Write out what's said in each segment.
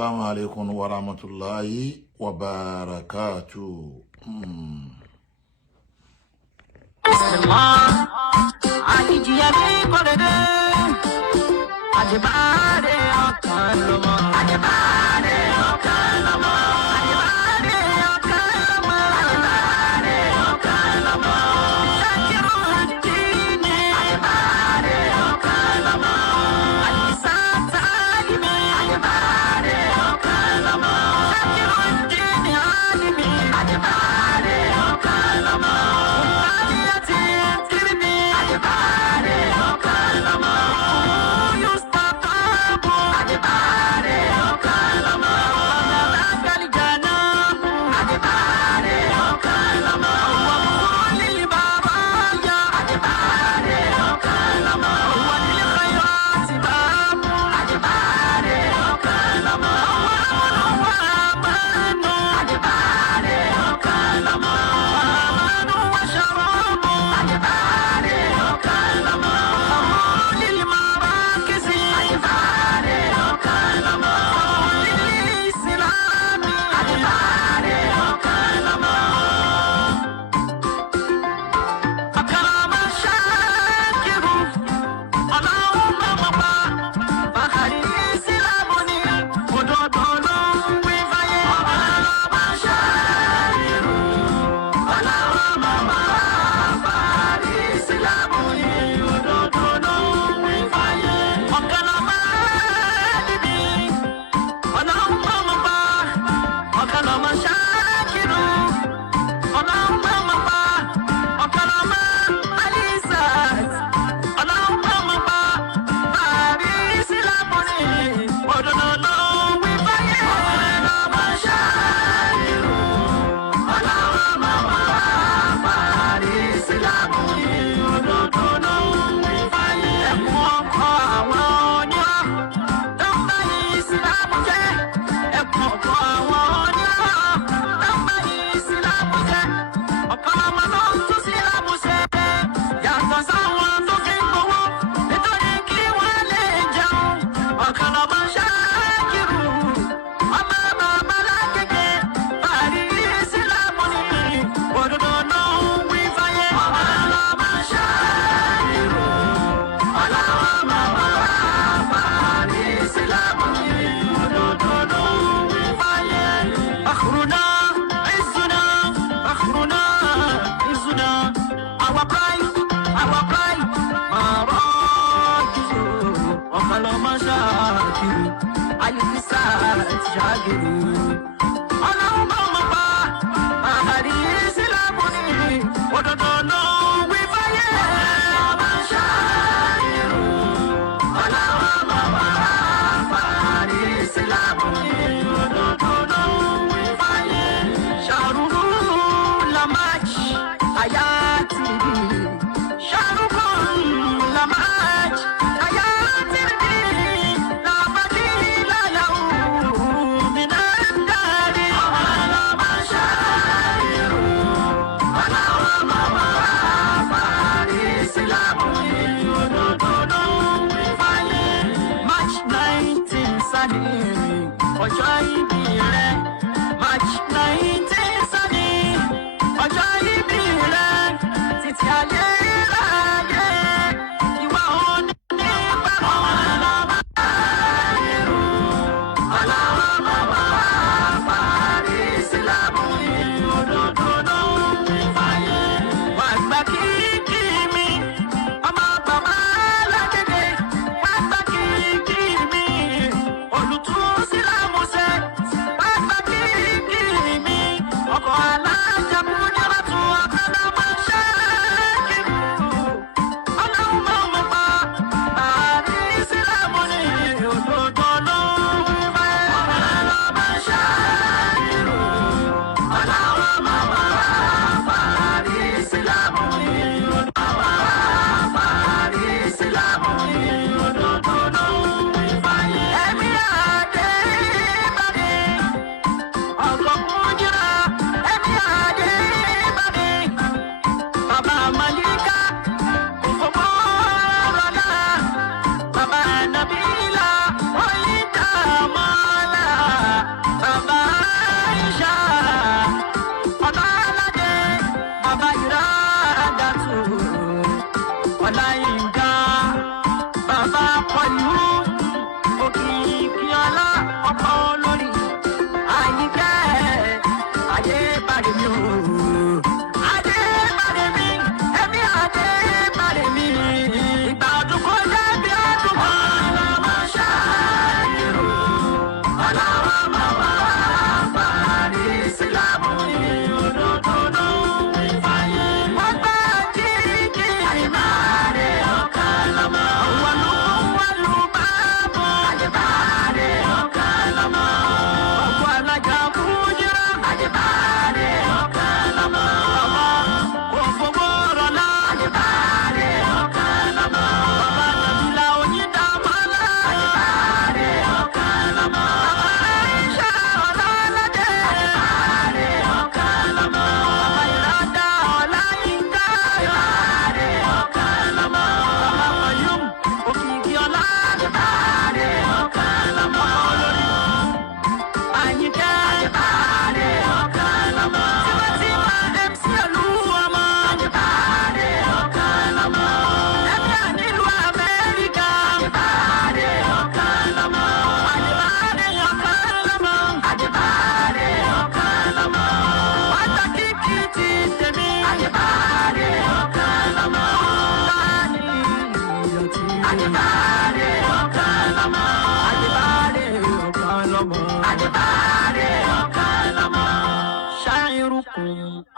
Assalamu alaikum wa rahmatullahi wa barakatuh. Bismillah, Adijiyabi Kolede, Adibade Okanlomo, Adibade Okanlomo, Adibade Okanlomo, Adibade Okanlomo, Shakiruddin, Adibade Okanlomo, Adisata Alimi, Adibade Okanlomo, Shakiruddin Alimi, Adibade Okanlomo.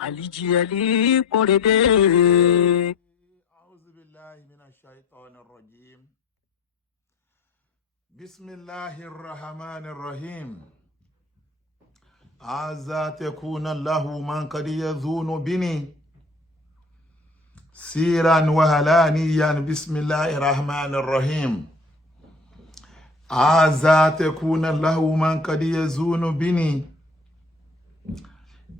Alijiyali korede. أعوذ بالله من الشيطان الرجيم. بسم الله الرحمن الرحيم. عزا تكون له من قد يذون بني سيرا وهلانيا. بسم الله الرحمن الرحيم. عزا تكون له من قد يذون بني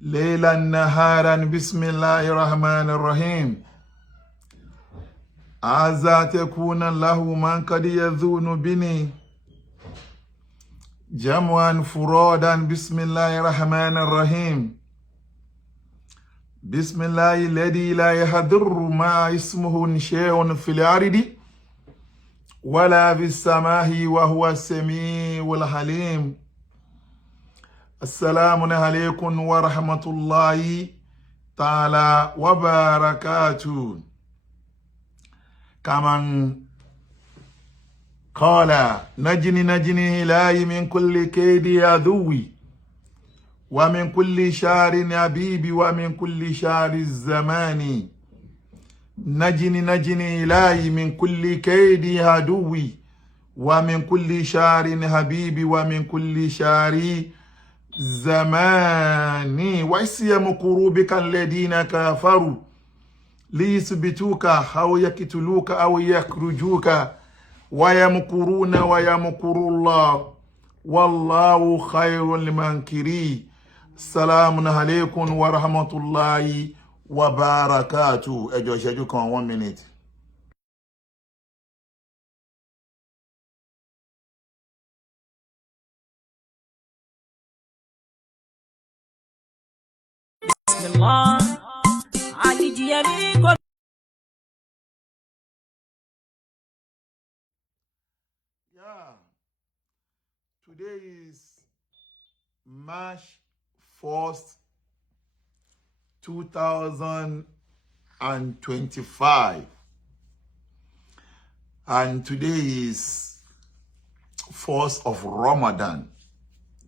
ليلا نهارا. بسم الله الرحمن الرحيم. عزا تكون له من قد يذون بني جمعا فرادا. بسم الله الرحمن الرحيم. بسم الله الذي لا يحضر ما اسمه شيء في الأرض ولا في السماء وهو السميع العليم. السلام عليكم ورحمة الله تعالى وبركاته. كمان قال نجني إلهي من كل كيد عدوي ومن كل شر حبيبي ومن كل شر الزمان. نجني إلهي من كل كيد عدوي ومن كل شر حبيبي ومن كل شر زماني. ويسيم قروبك الذين كفروا ليثبتوك أو يقتلوك أو يخرجوك ويمكرون ويمكر الله والله خير الماكرين. السلام عليكم ورحمة الله وبركاته. ẹjọ́ ìṣẹ́jú kan 1 minute. Bismillah. Alijiyali korede. Yeah. Today is March 1st, 2025. And today is 1st of Ramadan,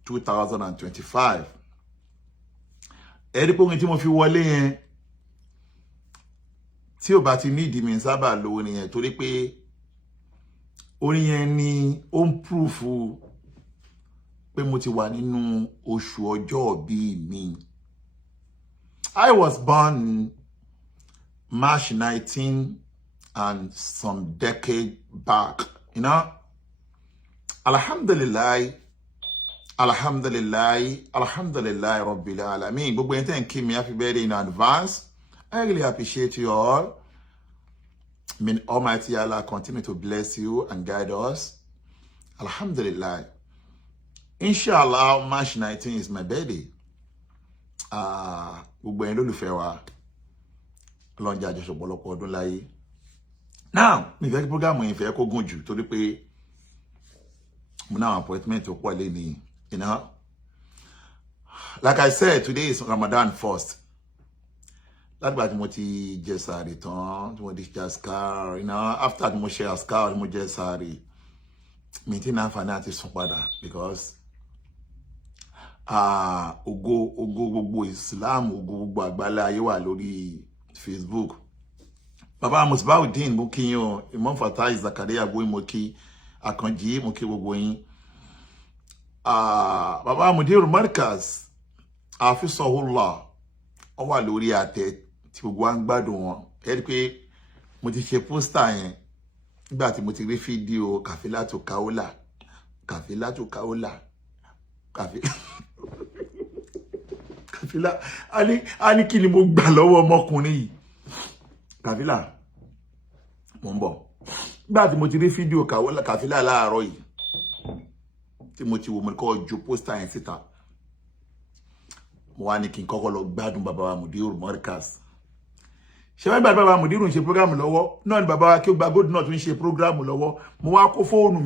2025. Ẹ̀rí tí mo fi wọlé yẹn tí ó bá ti ní ìdí mi sábà lówó nìyẹn torí pé orin yẹn ni ó ń prúfù pé mo ti wà nínú oṣù ọjọ́ bí mi. I was born March 19 and some decade back, you know. Alhamdulillah, Rabbil Alamin. Gbogbo ẹni tẹ́ ń kí mi happy birthday in advance. I really appreciate you all. May Almighty Allah continue to bless you and guide us. Alhamdulillah. Inshallah, March 19 is my birthday. Gbogbo ẹni lólùfẹ́ wa. Ọlọ́run jẹ́ àjọṣe ọ̀pọ̀lọpọ̀ ọdún láyé. Now, mi fẹ́ kí program yìí fẹ́ kó gùn jù torí pé mo náà appointment tó pọ̀ lẹ́ni, you know. Like I said, today is Ramadan 1st. Lágbà tí mo ti jẹ sààrì tán, tí mo ti jẹ askar, you know, after tí mo ṣe askar, mo jẹ sààrì. Mi ti náà fàní àti sùn padà because ògo gbogbo Islam, ògo gbogbo àgbálá ayé wà lórí Facebook. Baba Musbauddin mo kí yín o, Imam Fatai Zakaria Boy mo kí, Akanji mo kí gbogbo yín. Baba Mudir Markaz Afisahullah ó wà lórí àtẹ tí gbogbo wa ń gbádùn wọn. Ẹ rí pé mo ti ṣe poster yẹn nígbà tí mo ti rí fídíò Kafilatu Kaola Kafila ani kí ni mo gbà lọ́wọ́ ọmọkùnrin yìí Kafila mo ń bọ̀ nígbà tí mo ti rí fídíò Kafila láàárọ̀ yìí tí mo ti wò mo kọ́ ju poster yẹn síta mo wá ní kí n kọ́kọ́ lọ gbádùn bàbá wa Mudir Markaz. Ṣé wá bàbá wa Mudir ń ṣe program lọ́wọ́ náà ni bàbá wa kí ó gba gold náà tún ṣe program lọ́wọ́ mo wá kó fóònù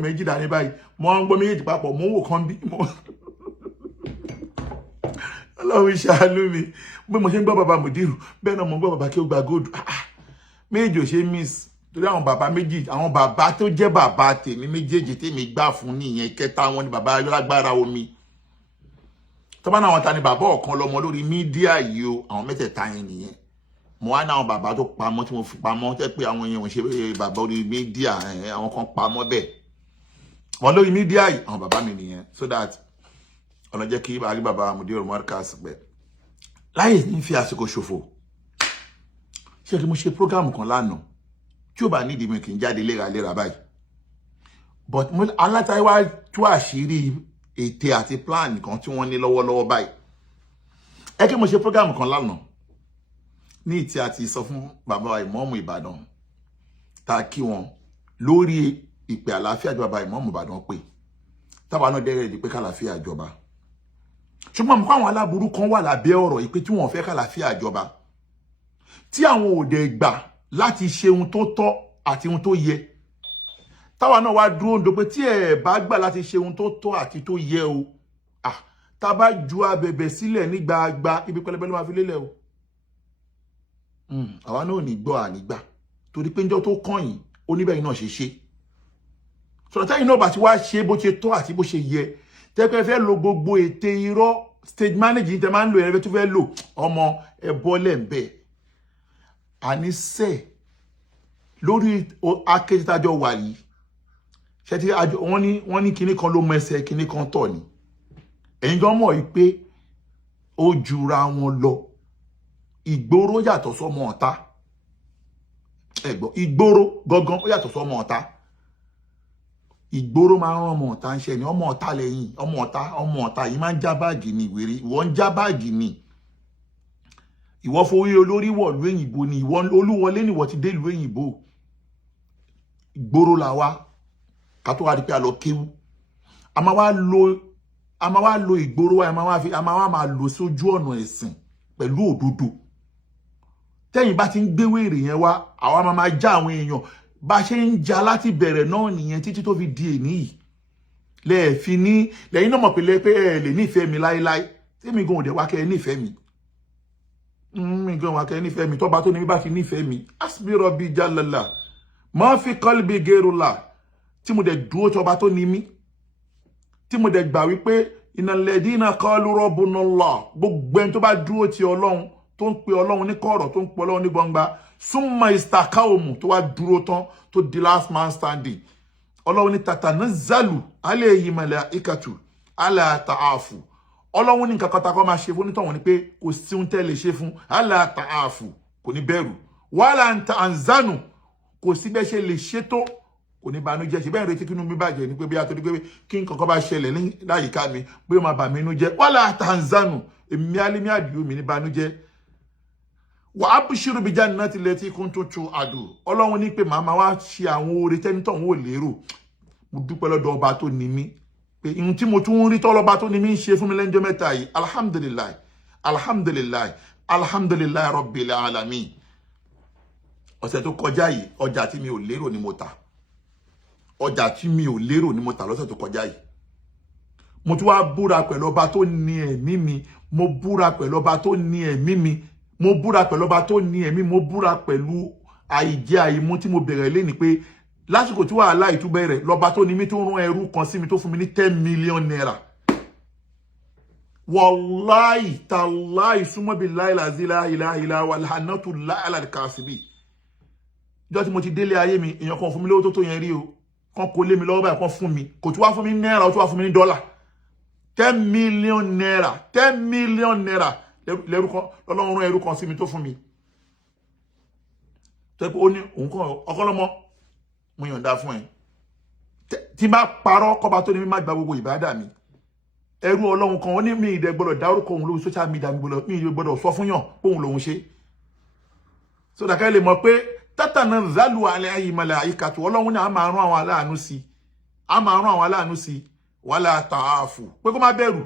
méjì dání báyìí mo ń gbọ́ méjèèjì papọ̀ mo ń wò kan bí mo Ọlọ́run ṣàánú mi bí mo ṣe ń gbọ́ bàbá Mudir bẹ́ẹ̀ náà mo ń gbọ́ bàbá kí ó gba gold méjì ò ṣe miss torí àwọn bàbá méjì àwọn bàbá tó jẹ́ bàbá tèmi méjèèjì tèmi gbà fún nìyẹn kẹta wọn ni bàbá Ayọ̀lágbára Omi tọ́ba náà wọn ta ni bàbá ọ̀kan lọ́mọ lórí mídíà yìí o àwọn mẹ́tẹ̀ẹ̀ta yẹn nìyẹn mo wá náà bàbá tó pamọ́ tí mo fi pamọ́ tẹ́ pé àwọn èèyàn ò ṣe bàbá orí mídíà àwọn kan pamọ́ bẹ́ẹ̀ wọn lórí mídíà yìí àwọn bàbá mi nìyẹn so that ọ̀nà jẹ́ kí bàbá Mudir Markaz pẹ́ láyé ní fi àsìkò ṣòfò ṣé kí mo ṣe program kan lánàá tí ó bá nídìí mi kì í jáde léraléra báyìí but alátayé wá tú àṣírí ète àti plan kan tí wọ́n ní lọ́wọ́lọ́wọ́ báyìí ẹ kí mo ṣe program kan lánàá ní tí a ti sọ fún bàbá wa Ìmáàmù Ìbàdàn tá kí wọn lórí ìpè àlàáfíà jọba bàbá Ìmáàmù Ìbàdàn pé táwa náà dẹ́rẹ́ di pé kàlàáfíà jọba ṣùgbọ́n mo kọ́ àwọn aláburú kan wà lábẹ́ ọ̀rọ̀ ìpè tí wọ́n fẹ́ kàlàáfíà jọba tí àwọn òde gbà láti ṣe ohun tó tọ́ àti ohun tó yẹ táwa náà wá dúró ndo pé tí ẹ bá gbà láti ṣe ohun tó tọ́ àti tó yẹ o tá bá ju abẹ̀bẹ̀ sílẹ̀ ní gbagba ibi pẹlẹbẹ ló máa fi lélẹ̀ o àwa náà ní gbọ́ ànígbà torí pé njọ́ tó kàn yín oníbẹ̀yìn náà ṣe sọ̀rọ̀ táyìn náà bá ti wá ṣe bó ṣe tọ́ àti bó ṣe yẹ tẹ́pẹ́ fẹ́ lo gbogbo ète irọ́ stage managing tẹ́ máa ń lo ẹ̀rẹ́ tó fẹ́ lò ọmọ ẹ̀bọ lẹ́ǹbẹ̀ àníṣe lórí akéjìtájọ́ wà yìí ṣe tí wọ́n ní kinní kan ló mọ ẹsẹ̀ kinní kan tọ̀ ni ẹ̀yin gan mọ̀ pé ó jura wọn lọ ìgboro yàtọ̀ sọ́mọ ọ̀tá ẹ̀gbọ́n ìgboro gangan ó yàtọ̀ sọ́mọ ọ̀tá ìgboro máa ń rán ọmọ ọ̀tá ń ṣe ni ọmọ ọ̀tá lẹ́yìn ọmọ ọ̀tá yìí máa ń já báàgì ni ìwéré ìwọ ń já báàgì ni ìwọ forí olórí wọ̀ ìlú òyìnbó ni ìwọ olúwọlé ni ìwọ ti dé ìlú òyìnbó ìgboro là wá ká tó wá di pé a lọ kéwú a máa wá lo ìgboro wa a máa lò sójú ọ̀nà ẹ̀sìn pẹ̀lú òdodo tẹ́yìn bá ti ń gbé wèrè yẹn wá àwa máa já àwọn èèyàn bá ṣe ń já láti bẹ̀rẹ̀ náà nìyẹn títí tó fi di èní yìí lẹ́ẹ̀fi ní lẹ́yìn náà mọ̀ pé ẹ lè nífẹ̀ẹ́ mi láéláé tèmi gan òde wá kẹ́ ẹ nífẹ̀ẹ́ mi gan wá kẹ́ ẹ nífẹ̀ẹ́ mi tọ́ba tó ní mi bá fi nífẹ̀ẹ́ mi asbi rabbi jalala ma fi qalbi gerula tí mo dẹ̀ dúró tọ́ba tó ní mi tí mo dẹ̀ gbà wípé innal ladina qalu rabbuna Allah gbogbo ẹni tó bá dúró ti Ọlọ́run tó ń pe Ọlọ́run ní kọ̀rọ̀ tó ń pe Ọlọ́run ní gbangba summa istakaumu tó wá dúró tán tó di last man standing Ọlọ́run ní tatanazzalu alayhi malaikatu ala ta'afu Ọlọ́run ní nǹkan kan tá kó máa ṣe fún nítorí ní pé kò sí ohun tẹ́ lè ṣe fún ala ta'afu kò ní bẹ̀rù wala anta anzanu kò sí bẹ́ ṣe lè ṣe tó kò ní banújẹ́ ṣe bẹ́ẹ̀ retí kínú mi bàjẹ́ ní pé bí a tó di pé kí nǹkan kan bá ṣẹlẹ̀ ní láyìíká mi pé ó máa bà mí inú jẹ́ wala tanzanu èmi alimi àdìo mi ní banújẹ́ wa abshiru bi jannati lati kuntum tu'adu Ọlọ́run ní pé màmá wá ṣe àwọn oore tẹ́ni tó ń wò lérò mo dúpẹ́ lọ́dọ̀ ọba tó ní mí pé ihun tí mo tún rí tọ́lọ́ba tó ní mí ń ṣe fún mi lẹ́jọ́ mẹ́ta yìí alhamdulillah rabbil alamin ọ̀sẹ̀ tó kọjá yìí ọjà tí mi ò lérò ni mo tà lọ́sẹ̀ tó kọjá yìí mo tún wá búra pẹ̀lú ọba tó ní ẹ̀mí mi mo búra pẹ̀lú ọba tó ní ẹ̀mí mi mo búra pẹ̀lú ọba tó ní ẹ̀mí mo búra pẹ̀lú àìjẹ àìmú tí mo bẹ̀rẹ̀ lé ní pé lásìkò tí wàhálà ìtúbẹ̀rẹ̀ lọ́ba tó ní mi tó rán ẹrú kan sí mi tó fún mi ní 10 million naira wallahi tallahi summa billahi la ilaha illa wa lahanatu la ala al-kasibi jọ́ tí mo ti délé ayé mi èèyàn kan fún mi lówó tó yẹn rí o kan kò lé mi lọ́wọ́ báyìí kan fún mi kò tún wá fún mi náírà ó tún wá fún mi ní dọ́là 10 million naira 10 million naira lẹ́rú kan lọ́lọ́run ẹrú kan sí mi tó fún mi tó pé ó ní òun kan ọkọlọ́mọ mo yọ̀ǹda fún ẹ tí bá parọ́ kọ́ba tó ní mi má gba gbogbo ìbádà mi ẹrú ọlọ́run kan ó ní mi ìdẹ gbọ́dọ̀ dárúkọ òun lórí social media mi gbọ́dọ̀ sọ fún yàn póun lòun ṣe so dàkẹ́ lè mọ̀ pé tátànà zálù alẹ́ ayé màláíkàtù ọlọ́run ní a máa rán àwọn aláàánú sí wàlá tààfù pé kó má bẹ̀rù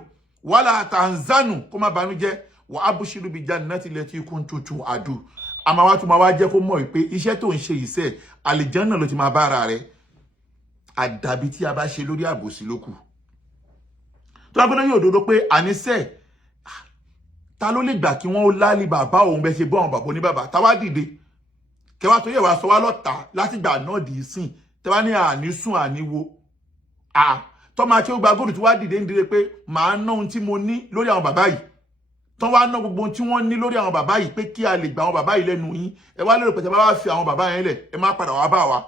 wàlá tàǹzánù kó má banújẹ́ wà á búṣírù bí jannati lati kuntum adu àmà wá tún máa wá jẹ́ kó mọ̀ pé iṣẹ́ tó ń ṣe iṣẹ́ àlìjánà ló ti máa bá ara rẹ̀ àdàbí tí a bá ṣe lórí àbòsí lókù tó lágbọ́dọ̀ yóò dodo pé àníṣẹ́ ta ló lè gbà kí wọ́n lálì bàbá òun bẹ́ ṣe bọ́ àwọn bàbá oníbàbá táwa dìde kẹwàá tó yẹ wá sọ wá lọ́ta láti gbà náà dì í sìn tẹ́wá ní ànísùn àníwo tọ́mọ àti ó gba góòlù tí wá dìde ń dire pé màá ná ohun tí mo ní lórí àwọn bàbá yìí tán wá ná gbogbo ohun tí wọ́n ní lórí àwọn bàbá yìí pé kí a lè gba àwọn bàbá yìí lẹ́nu yín ẹ wá lérò pé tẹ́ bá wá fi àwọn bàbá yẹn lẹ̀ ẹ má padà wá bá wa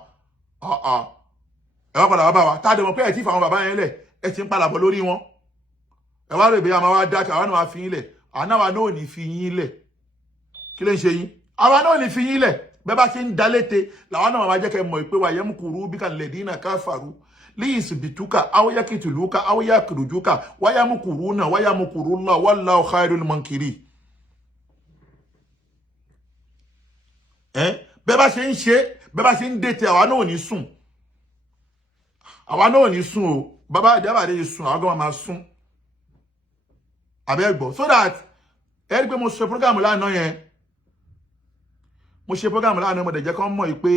ẹ wá padà wá bá wa tá a dẹ̀ mọ̀ pé ẹ ti fa àwọn bàbá yẹn lẹ̀ ẹ ti ń padà bọ̀ lórí wọn ẹ wá rò pé àmà wá dákẹ́ àwa náà wá fi yín lẹ̀ àná wa náà ò ní fi yín lẹ̀ kí ló ń ṣe yín àwa náà ò ní fi yín lẹ̀ bẹ́ẹ̀ bá ṣe ń dalété làwọn náà máa jẹ́ kẹ́ mọ̀ pé wà yẹn kúrú bí kan lẹ́dínà káfàrú liyisbituka aw yakituluka aw yakrujuka wayamkuruna wayamkurullah wallahu khairul mankiri bẹ́ẹ̀ bá ṣe ń date àwa náà ò ní sùn o bàbá àdàbàdé yìí sùn àwọn máa sùn àbẹ́ gbọ́ so that ẹ rí pé mo ṣe program lánàá yẹn mo dẹ̀ jẹ́ kán mọ̀ pé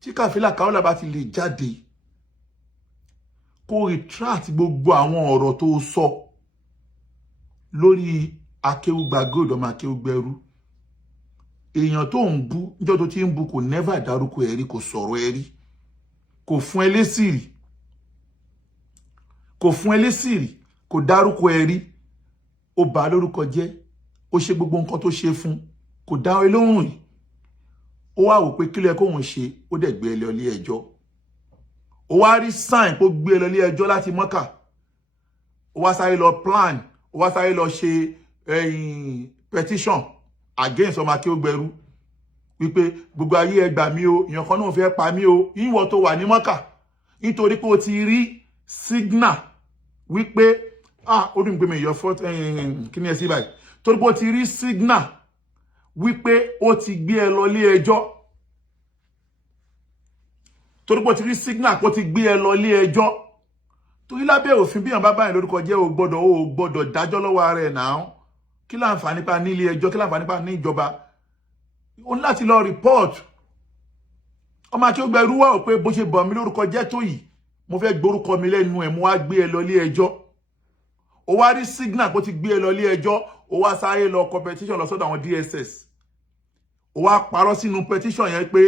tí Kafila Kaola bá ti lè jáde kó retract gbogbo àwọn ọ̀rọ̀ tó sọ lórí Akéwùgbà Gold ọmọ Akéwùgbẹ̀rú èèyàn tó ń bú níjọ́ tó ti ń bú kò never dárúkọ ẹ̀rí kò sọ̀rọ̀ ẹ̀rí kò fún ẹ lésìrì kò dárúkọ ẹ̀rí ó bà lórúkọ jẹ́ ó ṣe gbogbo nǹkan tó ṣe fún kò dá ẹ lóhùn yìí ó wá wò pé kílẹ̀ kóhun ṣe ó dẹ̀ gbé ẹ lọ ilé ẹjọ́ ó wá rí sign kó gbé ẹ lọ ilé ẹjọ́ láti Mọ́kà ó wá sáré lọ plan ó wá sáré lọ ṣe petition against ọmọ Akéwùgbẹ̀rú wípé gbogbo ayé ẹ gbà mí o èèyàn kan náà fẹ́ pa mí o ìwọ tó wà ní Mọ́kà nítorí pé o ti rí signal wípé ó dùn pé mi yọ fọ́ kí ni ẹ sí báyìí torí pé o ti rí signal wípé ó ti gbé ẹ lọ ilé ẹjọ́ torí pé ó ti rí signal kó ti gbé ẹ lọ ilé ẹjọ́ torí lábẹ́ òfin bí àwọn bàbá yẹn lórúkọ jẹ́ ò gbọ́dọ̀ dájọ́ lọ́wọ́ ara ẹ̀ náà kí láǹfààní pa ní ilé ẹjọ́ kí láǹfààní pa ní ìjọba ó ní láti lọ report ọmọ Akéwùgbẹ̀rú wà ó pé bó ṣe bọ̀ mí lórúkọ jẹ́ tó yìí mo fẹ́ gbórúkọ mi lẹ́nu ẹ̀ mo wá gbé ẹ lọ ilé ẹjọ́ ó wá rí signal kó ti gbé ẹ lọ ilé ẹjọ́ ó wá sáré lọ competition lọ sọ́dọ̀ àwọn DSS ó wá parọ́ sínú petition yẹn pé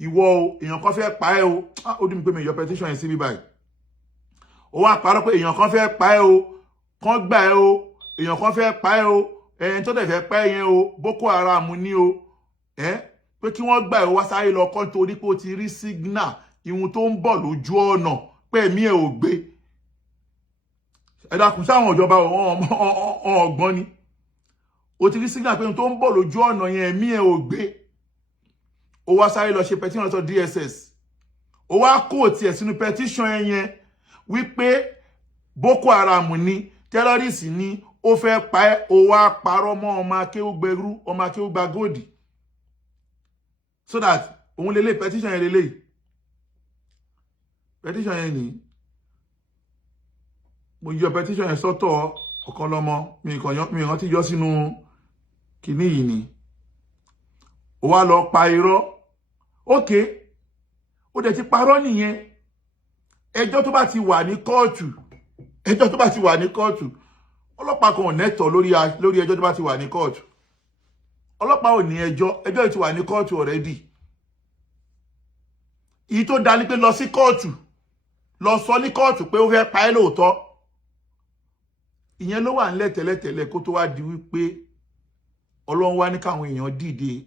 ìwọ o èèyàn kan fẹ́ pa ẹ́ o ó dùn mí pé mi yọ petition yẹn síbí báyìí ó wá parọ́ pé èèyàn kan fẹ́ pa ẹ́ o kan gbà ẹ́ o èèyàn kan fẹ́ pa ẹ́ o ẹ̀yìn tó dẹ̀ fẹ́ pa ẹ́ yẹn o Boko Haram ni o pé kí wọ́n gbà ẹ́ o wá sáré lọ kọ́ nítorí pé ó ti rí signal ìhun tó ń bọ̀ lójú ọ̀nà pé ẹ̀mí ẹ̀ ò gbé ẹ dákun sáwọn ìjọba ọ̀gbọ́n ni ó ti rí signal pé ohun tó ń bọ̀ lójú ọ̀nà yẹn ẹ̀mí ẹ̀ ò gbé ó wá sáré lọ ṣe petition lọ́sọ̀ DSS ó wá kó tiẹ̀ sínú petition yẹn wípé Boko Haram ni terrorist ni ó fẹ́ pa ẹ́ ó wá parọ́ mọ́ ọmọ Akéwùgbẹ̀rú ọmọ Akéwùgbà Gold so that òun lélẹ̀ petition yẹn lélẹ̀ petition yẹn ni mo yọ petition yẹn sọ́tọ̀ ọ̀kan lọ́mọ mi kàn ti yọ sínú kìíní yìí ni ó wá lọ pa irọ́ okay ó dẹ̀ ti parọ́ nìyẹn ẹjọ́ tó bá ti wà ní kóòtù ọlọ́pàá kan ò nẹ́tọ̀ lórí ẹjọ́ tó bá ti wà ní kóòtù ọlọ́pàá ò ní ẹjọ́ ti wà ní kóòtù already èyí tó dá ní pé lọ sí kóòtù lọ sọ ní kóòtù pé ó fẹ́ pa ẹ́ lóòótọ́ ìyẹn ló wà nílẹ̀ tẹ́lẹ̀tẹ́lẹ̀ kó tó wá di wípé Ọlọ́run wá ní káwọn èèyàn dìde,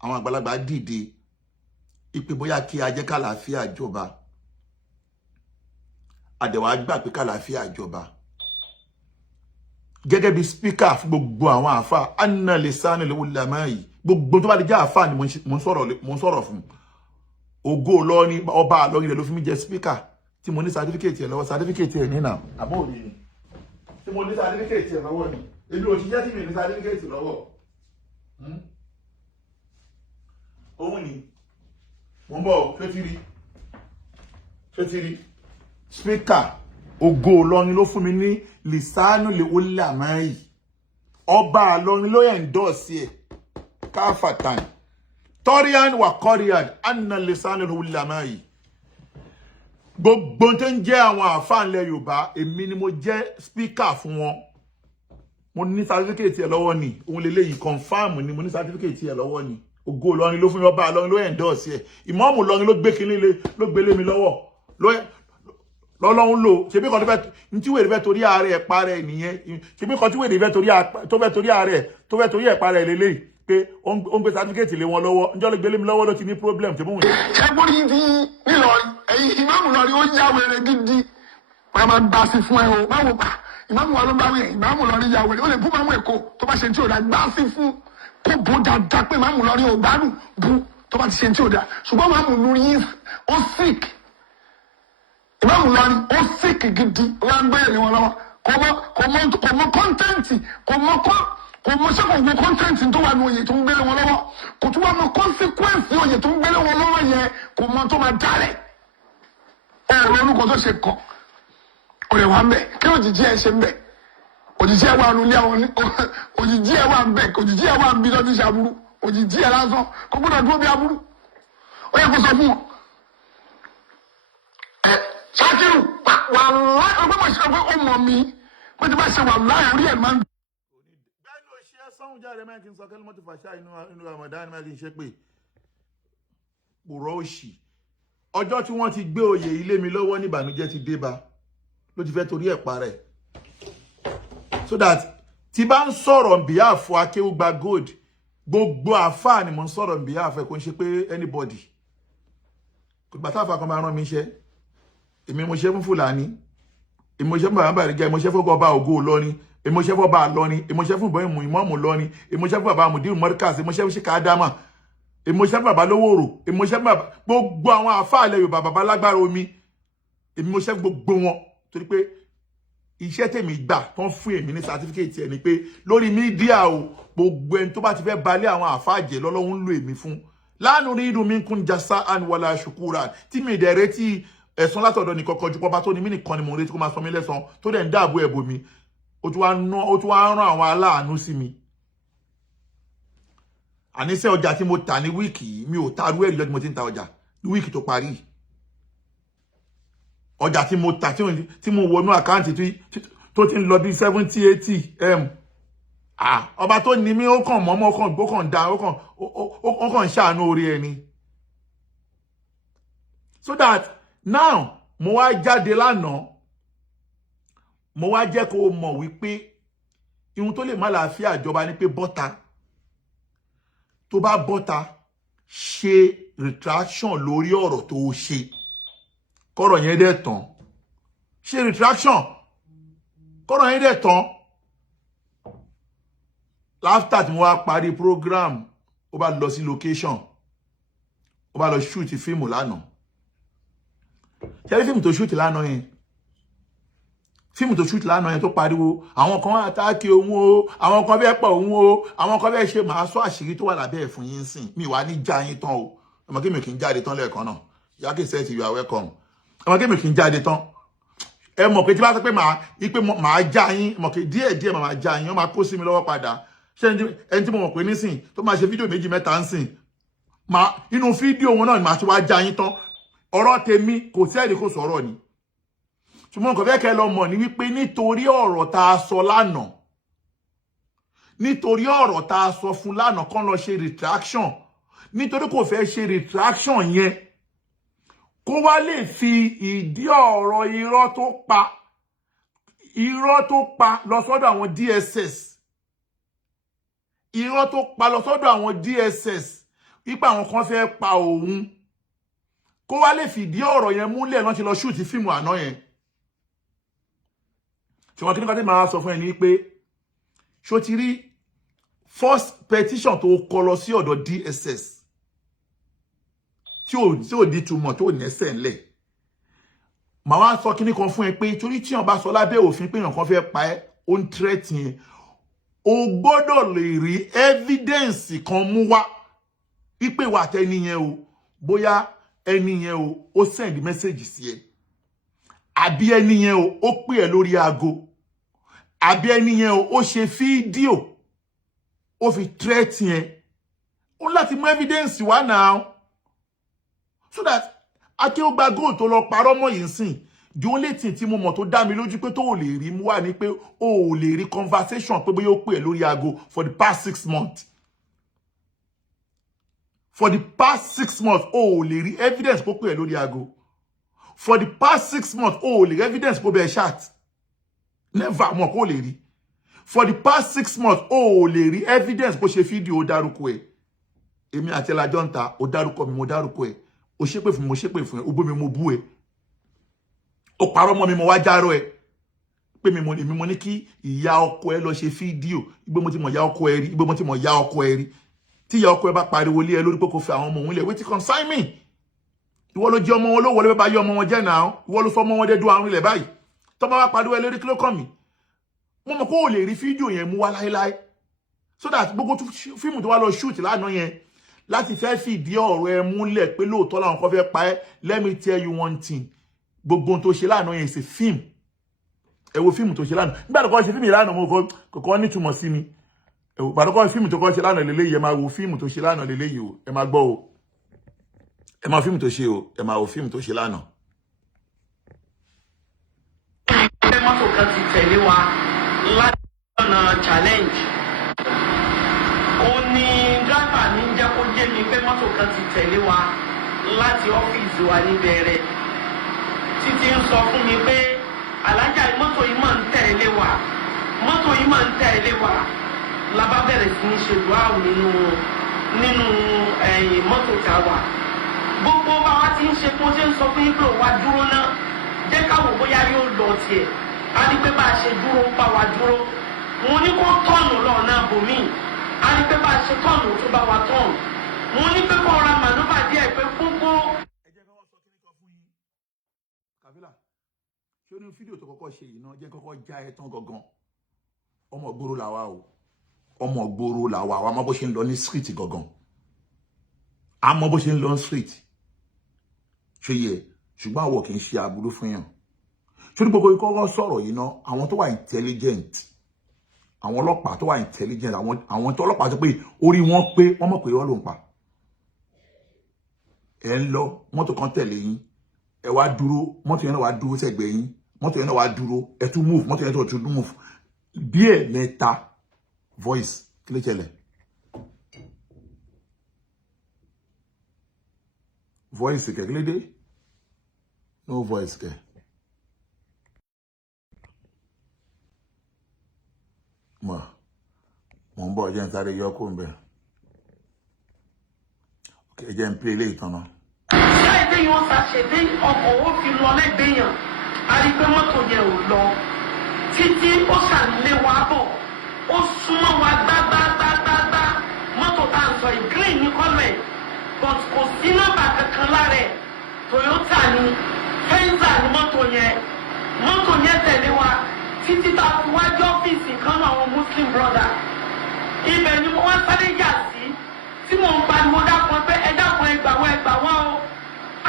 àwọn àgbàlagbà dìde ìpè bóyá kí a jẹ́ kàlàáfíà jọba. Àdẹ̀wà gbà pé kàlàáfíà jọba. Gẹ́gẹ́ bí speaker fún gbogbo àwọn àfà anna lisani ulama yìí, gbogbo tó bá lè jẹ́ àfà ni mo sọ̀rọ̀ fún. Ògo Ìlọrin ọba Ìlọrin rẹ̀ ló fi mí jẹ́ speaker tí mo ní certificate ẹ̀ lọ́wọ́, certificate ẹ̀ nínà àbọ̀ òní ni tí mo ní certificate ẹ̀ lọ́wọ́ ni èmi ò ti jẹ́ tí mi ní certificate lọ́wọ́. Òun ni mo ń bọ̀ fẹ́tìrí speaker Ògo Ìlọrin ló fún mi ní lisanu ulama yìí, ọba Ìlọrin ló endorse ẹ̀ káfàtàn Torian wa Korean anna lisanu ulama yìí. Gbogbo tó ń jẹ́ àwọn àfáà ńlẹ̀ Yorùbá èmi ni mo jẹ́ speaker fún wọn. Mo ní certificate ẹ̀ lọ́wọ́ ni, òun lélẹ́yìí confirm ni mo ní certificate ẹ̀ lọ́wọ́ ni. Ògo Ìlọrin ló fún mi, ọba Ìlọrin ló endorse ẹ̀. Ìmáàmù Ìlọrin ló gbé kinní ló gbélé mi lọ́wọ́. Lọ́lọ́run lò ṣebí kan tó fẹ́ ntí wèrè fẹ́ torí ààrẹ ẹ̀ parẹ́ nìyẹn. Ṣebí kan tí wèrè fẹ́ torí ààrẹ tó fẹ́ torí ẹ̀ parẹ́ lélẹ́yìí pé ó ń gbé certificate lé wọn lọ́wọ́. Ǹjọ́ ló gbélé mi lọ́wọ́ ló ti ní problem ṣe bóun. Ṣẹ́gbọ́n yìí fi nílọrin ẹ̀yin ìmáàmù Ìlọrin ó já wèrè gidi. Wọ́n máa gbà sí fún ẹ o. Báwo pa ìmáàmù wa ló bá wẹ̀ ìmáàmù Ìlọrin ya wèrè. Ó lè bú máàmù Èkó tó bá ṣe tí ò dá gbà sí fún kó bó dáadáa pé ìmáàmù Ìlọrin ò gbádùn bú tó bá ti ṣe tí ò dá. Ṣùgbọ́n ìmáàmù Ìlọrin ó sick. Ìmáàmù Ìlọrin ó sick gidi. Wọ́n á gbé èrè wọn lọ́wọ́. Kò mọ kọ́ńtẹ́ǹtì kò mọ sẹ́kọ̀ọ́ gbogbo kọ́ńtẹ́ǹtì tó wà ní oyè tó ń gbélé wọn lọ́wọ́. Kò tún wà mọ consequence oyè tó ń gbélé wọn lọ́wọ́ yẹn kò mọ tó máa dálẹ̀. Ẹ̀rọ orúkọ tó ṣe kàn. Ọ̀rẹ́ wa ń bẹ̀ kí òjijì ẹ̀ ṣe ń bẹ̀. Òjijì ẹ̀ wà nulẹ̀ àwọn òjijì ẹ̀ wà ń bẹ̀ òjijì ẹ̀ wà ń bí lọ́dún ṣe aburú. Òjijì ẹ̀ lásán kò gbọ́dọ̀ dúró bí aburú. Ó yẹ kó sọ fún wọn. Ṣákìrù wà láì ọgbọ́n mọ̀ ṣe pé ó mọ̀ mí pé tí bá ṣe wà láì orí ẹ̀ máa ń. Bẹ́ẹ̀ni o ṣe sọ́hún jáde mẹ́rin kí n sọ kẹ́lí mọ́tò fàṣà inú Ramadan mẹ́rin kí n ṣe pé pòrọ̀ òṣì. Ọjọ́ tí wọ́n ti gbé oyè ilé mi lọ́wọ́ ní ìbànújẹ́ ti dé bá ló ti fẹ́ torí ẹ̀ parẹ́. So that tí bá ń sọ̀rọ̀ on behalf Akéwùgbà Gold gbogbo àfáà ni mo ń sọ̀rọ̀ on behalf ẹ̀ kò ń ṣe pé anybody. Kò gbà táàfà kan máa rán mi iṣẹ́. Èmi mo ṣe fún Fúlàní, èmi mo ṣe fún bàbá Bàrígà, èmi mo ṣe fún ọba Ògo Ìlọrin, èmi mo ṣe fún ọba Ìlọrin, èmi mo ṣe fún ìmáàmù Ìlọrin, èmi mo ṣe fún bàbá Mùdírù Mọ́ríkàsì, èmi mo ṣe fún Ṣíkà Ádámà, èmi mo ṣe fún bàbá Lówórò, èmi mo ṣe fún bàbá gbogbo àwọn àfáà ilẹ̀ Yorùbá bàbá Lágbára Omi, èmi mo ṣe fún gbogbo wọn torí pé iṣẹ́ tèmi gbà tán fún èmi ní certificate ẹ̀ ni pé lórí mídíà o gbogbo ẹni tó bá ti fẹ́ balẹ̀ àwọn àfáà jẹ́ lọ́lọ́run lò èmi fún. La nuridu minkum jasa'an wala shukuran tí mi dẹ̀ retí ẹ̀san látọ̀dọ̀ nìkan kan ju pọ́pá tó ní mí nìkan ni mo retí kó máa sọ mí lẹ́san tó dẹ̀ ń dáàbò ẹ̀bò mi ó tún wá rán àwọn aláàánú sí mi. Àníṣe ọjà tí mo tà ní wíìkì yìí mi ò ta rú ẹ̀rí lọ́dún mo ti ń ta ọjà ní wíìkì tó parí. Ọjà tí mo tà tí mo wọnú àkáǹtì tó ti ń lọ bí 70-80 ọba tó ní mí ó kàn mọ́mọ́ ó kàn dá ó kàn ṣàánú orí ẹni. So that now mo wá jáde lánàá mo wá jẹ́ kó mọ̀ wípé ihun tó lè má láàfíà ìjọba ni pé bọ́ta tó bá bọ́ta ṣe retraction lórí ọ̀rọ̀ tó ṣe kọ́rọ̀ yẹn dẹ̀ tán ṣe retraction kọ́rọ̀ yẹn dẹ̀ tán. After tí mo wá parí program ó bá lọ sí location ó bá lọ shoot fíìmù lánàá. Ṣé fíìmù tó shoot lánàá yẹn tó pariwo àwọn kan àtàkì òun o àwọn kan bẹ́ẹ̀ pọ̀ òun o àwọn kan bẹ́ẹ̀ ṣe máa sọ àṣírí tó wà lábẹ́ ẹ̀ fún yín sìn mi wá ní já yín tán o ọmọ kí mi kì í jáde tán lẹ́ẹ̀kan náà Yaki said you are welcome ọmọ kí mi kì í jáde tán ẹ mọ̀ pé tí bá sọ pé màá já yín mọ̀ pé díẹ̀díẹ̀ màá já yín wọ́n máa kó sí mi lọ́wọ́ padà ṣé ẹni tí mo mọ̀ pé nísìn tó máa ṣe fídíò 2-3 ń sìn inú fídíò wọn náà ni màá ti wá já yín tán ọ̀rọ̀ tèmi kò sí ẹ̀rí kò sọ̀rọ̀ ni ṣùgbọ́n nǹkan fẹ́ kẹ́ lọ mọ̀ ní wípé nítorí ọ̀rọ̀ tá a sọ lánàá nítorí ọ̀rọ̀ tá a sọ fún lánàá kán lọ ṣe retraction nítorí kò fẹ́ ṣe retraction yẹn kó wá lè fi ìdí ọ̀rọ̀ irọ́ tó pa irọ́ tó pa lọ sọ́dọ̀ àwọn DSS irọ́ tó pa lọ sọ́dọ̀ àwọn DSS wípé àwọn kan fẹ́ pa òun kó wá lè fìdí ọ̀rọ̀ yẹn múlẹ̀ náà ti lọ shoot fíìmù àná yẹn ṣùgbọ́n kí ní kan tí màá sọ fún ẹ ní pé ṣó ti rí first petition tó kọ lọ sí ọ̀dọ̀ DSS tí ò di túmọ̀ tó nẹ́sẹ̀ ńlẹ̀ màá wá sọ kíní kan fún ẹ pé torí tí wọ́n bá sọ lábẹ́ òfin pé èèyàn kan fẹ́ pa ẹ́ ó ń tírẹ́tì yẹn o gbọ́dọ̀ lè rí evidence kan mú wá wípé wà tẹ́ni yẹn o bóyá ẹni yẹn o ó send message sí ẹ àbí ẹni yẹn o ó pè ẹ́ lórí aago àbí ẹni yẹn o ó ṣe fídíò ó fi threat yẹn ó láti mú evidence wá now so that akéwògbà gold tó lọ parọ́ mọ́ yìí sìn the only thing tí mo mọ̀ tó dá mi lójú pé tó ò lè rí mú wá ni pé ó ò lè rí conversation pé bóyá ó pè ẹ́ lórí aago for the past 6 months for the past 6 months ó ò lè rí evidence pé ó pè ẹ́ lórí aago for the past 6 months ó ò lè rí evidence pé ó bẹ̀ chat never mọ̀ kó lè rí for the past 6 months ó ò lè rí evidence bó ṣe fídíò ó dárúkọ ẹ̀ èmi àti ẹlàjọ́ ń ta ó dárúkọ mi mo dárúkọ ẹ̀ ó ṣépè fún mi mo ṣépè fún ẹ ó bú mi mo bú ẹ ó parọ́ mọ́ mi mo wá járọ ẹ pé mi mo ní kí ìyá ọkọ ẹ lọ ṣe fídíò igbe mo ti mọ̀ ìyá ọkọ ẹ rí igbe mo ti mọ̀ ìyá ọkọ ẹ rí tí ìyá ọkọ ẹ bá pariwo lé ẹ lórí pé kò fi àwọn ọmọ òun lẹ̀ wetin concern me ìwọ ló jẹ́ ọmọ wọn ló wọlé bá yọ ọmọ wọn jẹ́ náà ìwọ ló sọ ọmọ wọn dẹ́dú àrùn ilẹ̀ báyìí tó bá wá pariwo ẹ lórí kí ló kàn mí mo mọ̀ kó o lè rí fídíò yẹn mú wá láéláé so that gbogbo fíìmù tó wá lọ shoot lánàá yẹn láti fẹ́ fìdí ọ̀rọ̀ ẹ múlẹ̀ pé lóòótọ́ làwọn kan fẹ́ pa ẹ́ let me tell you one thing gbogbo ohun tó ṣe lánàá yẹn ṣe fíìmù ẹ wo fíìmù tó ṣe lánàá nígbà tó kọ́ ṣe fíìmù lánàá mo kọ́kọ́ nítumọ̀ sí mi ẹ wo gbàdọ́ kọ́ fíìmù tó kọ́ ṣe lánàá lélẹ́yìí ẹ máa wo fíìmù tó ṣe lánàá lélẹ́yìí o ẹ máa gbọ́ o ẹ máa fíìmù tó ṣe o ẹ máa wo fíìmù tó ṣe lánàá. ṣé mọ́tò kan ti tẹ̀lé wa láti ọ̀nà challenge ó ní dráìvà mi ń jẹ́ kó jẹ́ mi pé mọ́tò kan ti tẹ̀lé wa láti ọ́fíìsì wa níbẹ̀rẹ̀ títí ń sọ fún mi pé alájà mọ́tò yìí máa ń tẹ̀lé wa mọ́tò yìí máa ń tẹ̀lé wa la bá bẹ̀rẹ̀ sí ní ṣe dùá nínú mọ́tò tá a wà gbogbo bá wa ti ń ṣe kó ṣe ń sọ fún yín pé òwa dúró náà jẹ́ káwọ́ bóyá yóò lọ tiẹ̀ a ní pé bá a ṣe dúró bá wa dúró mo ní kó tọ̀nù lọ́nà bòmíì a ní pé bá a ṣe tọ̀nù tó bá wa tọ̀nù mo ní pé kó ra mànúbà díẹ̀ pé gbogbo. ẹ jẹ́ kí wọ́n sọ kíní kan fún yín Kabila ṣé o ní fídíò tó kọ́kọ́ ṣe yìí náà jẹ́ kọ́kọ́ já ẹ tán gangan ọmọ ìgboro làwa o ọmọ ìgboro làwa wa mọ̀ bó ṣe ń lọ ní street gangan a mọ̀ bó ṣe ń lọ ní street ṣe yẹ ṣùgbọ́n àwọ̀ kì í ṣe aburú fún yàn ṣé ní gbogbo ikọ́ wọ́n sọ̀rọ̀ yìí náà àwọn tó wà intelligent àwọn ọlọ́pàá tó wà intelligent àwọn tó ọlọ́pàá tó pé orí wọn pé wọ́n mọ̀ pé wọ́n ló ń pa ẹ ń lọ mọ́tò kan tẹ̀lé yín ẹ wá dúró mọ́tò yẹn náà wá dúró sẹ́gbẹ̀ẹ́ yín mọ́tò yẹn náà wá dúró ẹ tún move mọ́tò yẹn náà tún move bí ẹ̀ mẹ́ta voice kí ló ṣẹlẹ̀ voice kẹ̀ kí ló dé no voice kẹ̀. mo ń bọ̀ jẹ́ ń sáré yọ kó ń bẹ̀ ẹ jẹ́ ń pè ilé ìtàn náà. ṣé ẹgbẹ́ yìí wọ́n ṣàṣẹ̀dé ọkọ̀ owó fi lọ lẹ́gbẹ̀ẹ́ yàn a rí pé mọ́tò yẹn ò lọ títí ó ṣàlè wa bọ̀ ó súnmọ́ wa gbágbágbágbá mọ́tò tá à ń sọ yìí green ní kọ́lọ̀ ẹ̀ but kò sí nọ́mbà kankan lára ẹ̀ Toyota ni Venza ni mọ́tò yẹn tẹ̀lé wa títí tá a fi wájú ọ́fíìsì kan náà àwọn Muslim brother ibẹ̀ ni mo wá sáré yà sí tí mò ń pariwo dákun pé ẹ dákun ẹgbà wọn o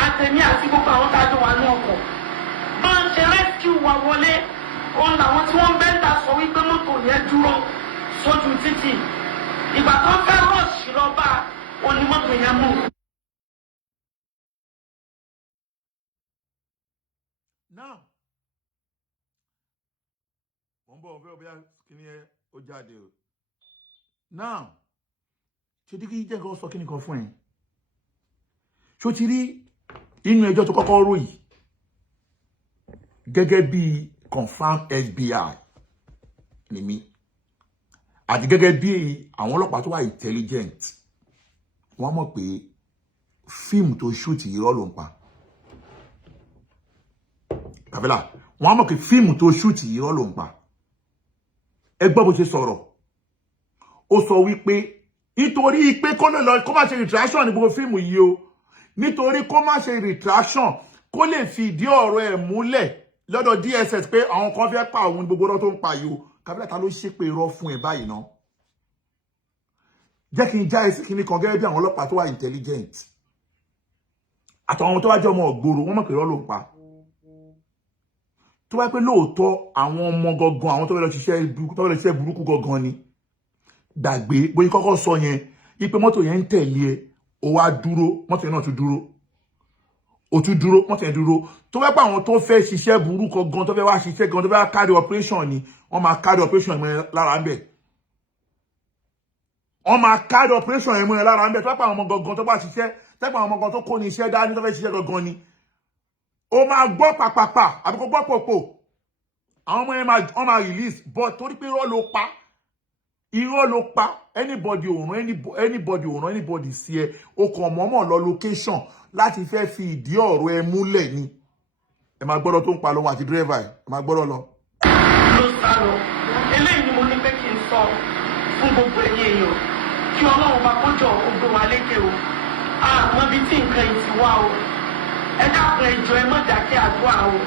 àtẹ̀mí àti gbogbo àwọn tá a jọ wà ní ọkọ̀ bá ń ṣe rescue wa wọlé òun làwọn tí wọ́n bẹ́ńtà sọ wípé mọ́tò yẹn dúró sójú títì ìgbà tó ń fẹ́ rọ́ọ̀ṣì lọ bá onímọ́tò yẹn mú. now wọ́n bọ̀ ọ̀fẹ́ ọ̀bẹ́ kíní ẹ ó jáde o now ṣe tí kí jẹ́ nǹkan sọ kíní kan fún ẹ ṣó ti rí inú ẹjọ́ tó kọ́kọ́ rò yìí gẹ́gẹ́ bí confam FBI ni mí àti gẹ́gẹ́ bí àwọn ọlọ́pàá tó wà intelligent wọ́n mọ̀ pé fíìmù tó shoot irọ́ ló ń pa kàfẹ́lá wọ́n mọ̀ pé fíìmù tó shoot irọ́ ló ń pa ẹ gbọ́ bó ṣe sọ̀rọ̀ ó sọ wípé nítorí pé kó má ṣe retraction ní gbogbo fíìmù yìí o nítorí kó má ṣe retraction kó lè fi ìdí ọ̀rọ̀ ẹ̀ múlẹ̀ lọ́dọ̀ DSS pé àwọn kan fẹ́ pa òun gbogbo ọ̀rọ̀ tó ń pa yìí o kàfẹ́lá ta ló ṣépè irọ́ fún ẹ báyìí náà jẹ́ kí n já ẹsẹ̀ kíní kan gẹ́gẹ́ bí àwọn ọlọ́pàá tó wà intelligent àtàwọn tó wá jẹ́ ọmọ ògbóró wọ́n mọ̀ pé irọ́ ló ń pa tó wá pé lóòótọ́ àwọn ọmọ gangan àwọn tó fẹ́ lọ ṣiṣẹ́ burúkú gangan ni gbàgbé bóyá kọ́kọ́ sọ yẹn ipe mọ́tò yẹn ń tẹ̀lé ẹ ó wá dúró mọ́tò yẹn náà tún dúró ó tún dúró mọ́tò yẹn dúró tó wá pé àwọn tó fẹ́ ṣiṣẹ́ burúkú gangan tó fẹ́ wá ṣiṣẹ́ gangan tó fẹ́ wá carry operation ni wọ́n máa carry operation yẹn lára ń bẹ̀ wọ́n máa carry operation yẹn lára ń bẹ̀ tó wá pé àwọn ọmọ gangan tó bá ṣiṣẹ́ tẹ́pọ̀ àwọn ọmọ gangan tó kó ní iṣẹ́ dání tó fẹ́ ṣiṣẹ́ gangan ni ó máa gbọ́ pàpàpà àbí kó gbọ́ pòpò àwọn ọmọ yẹn wọ́n máa release but torí pé irọ́ ló pa anybody ò rán anybody sí ẹ o kàn mọ́mọ́ lọ location láti fẹ́ fi ìdí ọ̀rọ̀ ẹ múlẹ̀ ni ẹ máa gbọ́dọ̀ tó ń pa lọ́wọ́ àti dírẹ́fà ẹ máa gbọ́dọ̀ lọ. ló sá lọ eléyìí ni mo ní pé kí n sọ fún gbogbo ẹ̀yin èèyàn kí ọlọ́run bá kójọ gbogbo wa lékè o àmọ́ bí tí nǹkan yìí ti wá o ẹ dákun ẹjọ ẹ má dákẹ́ àdúrà o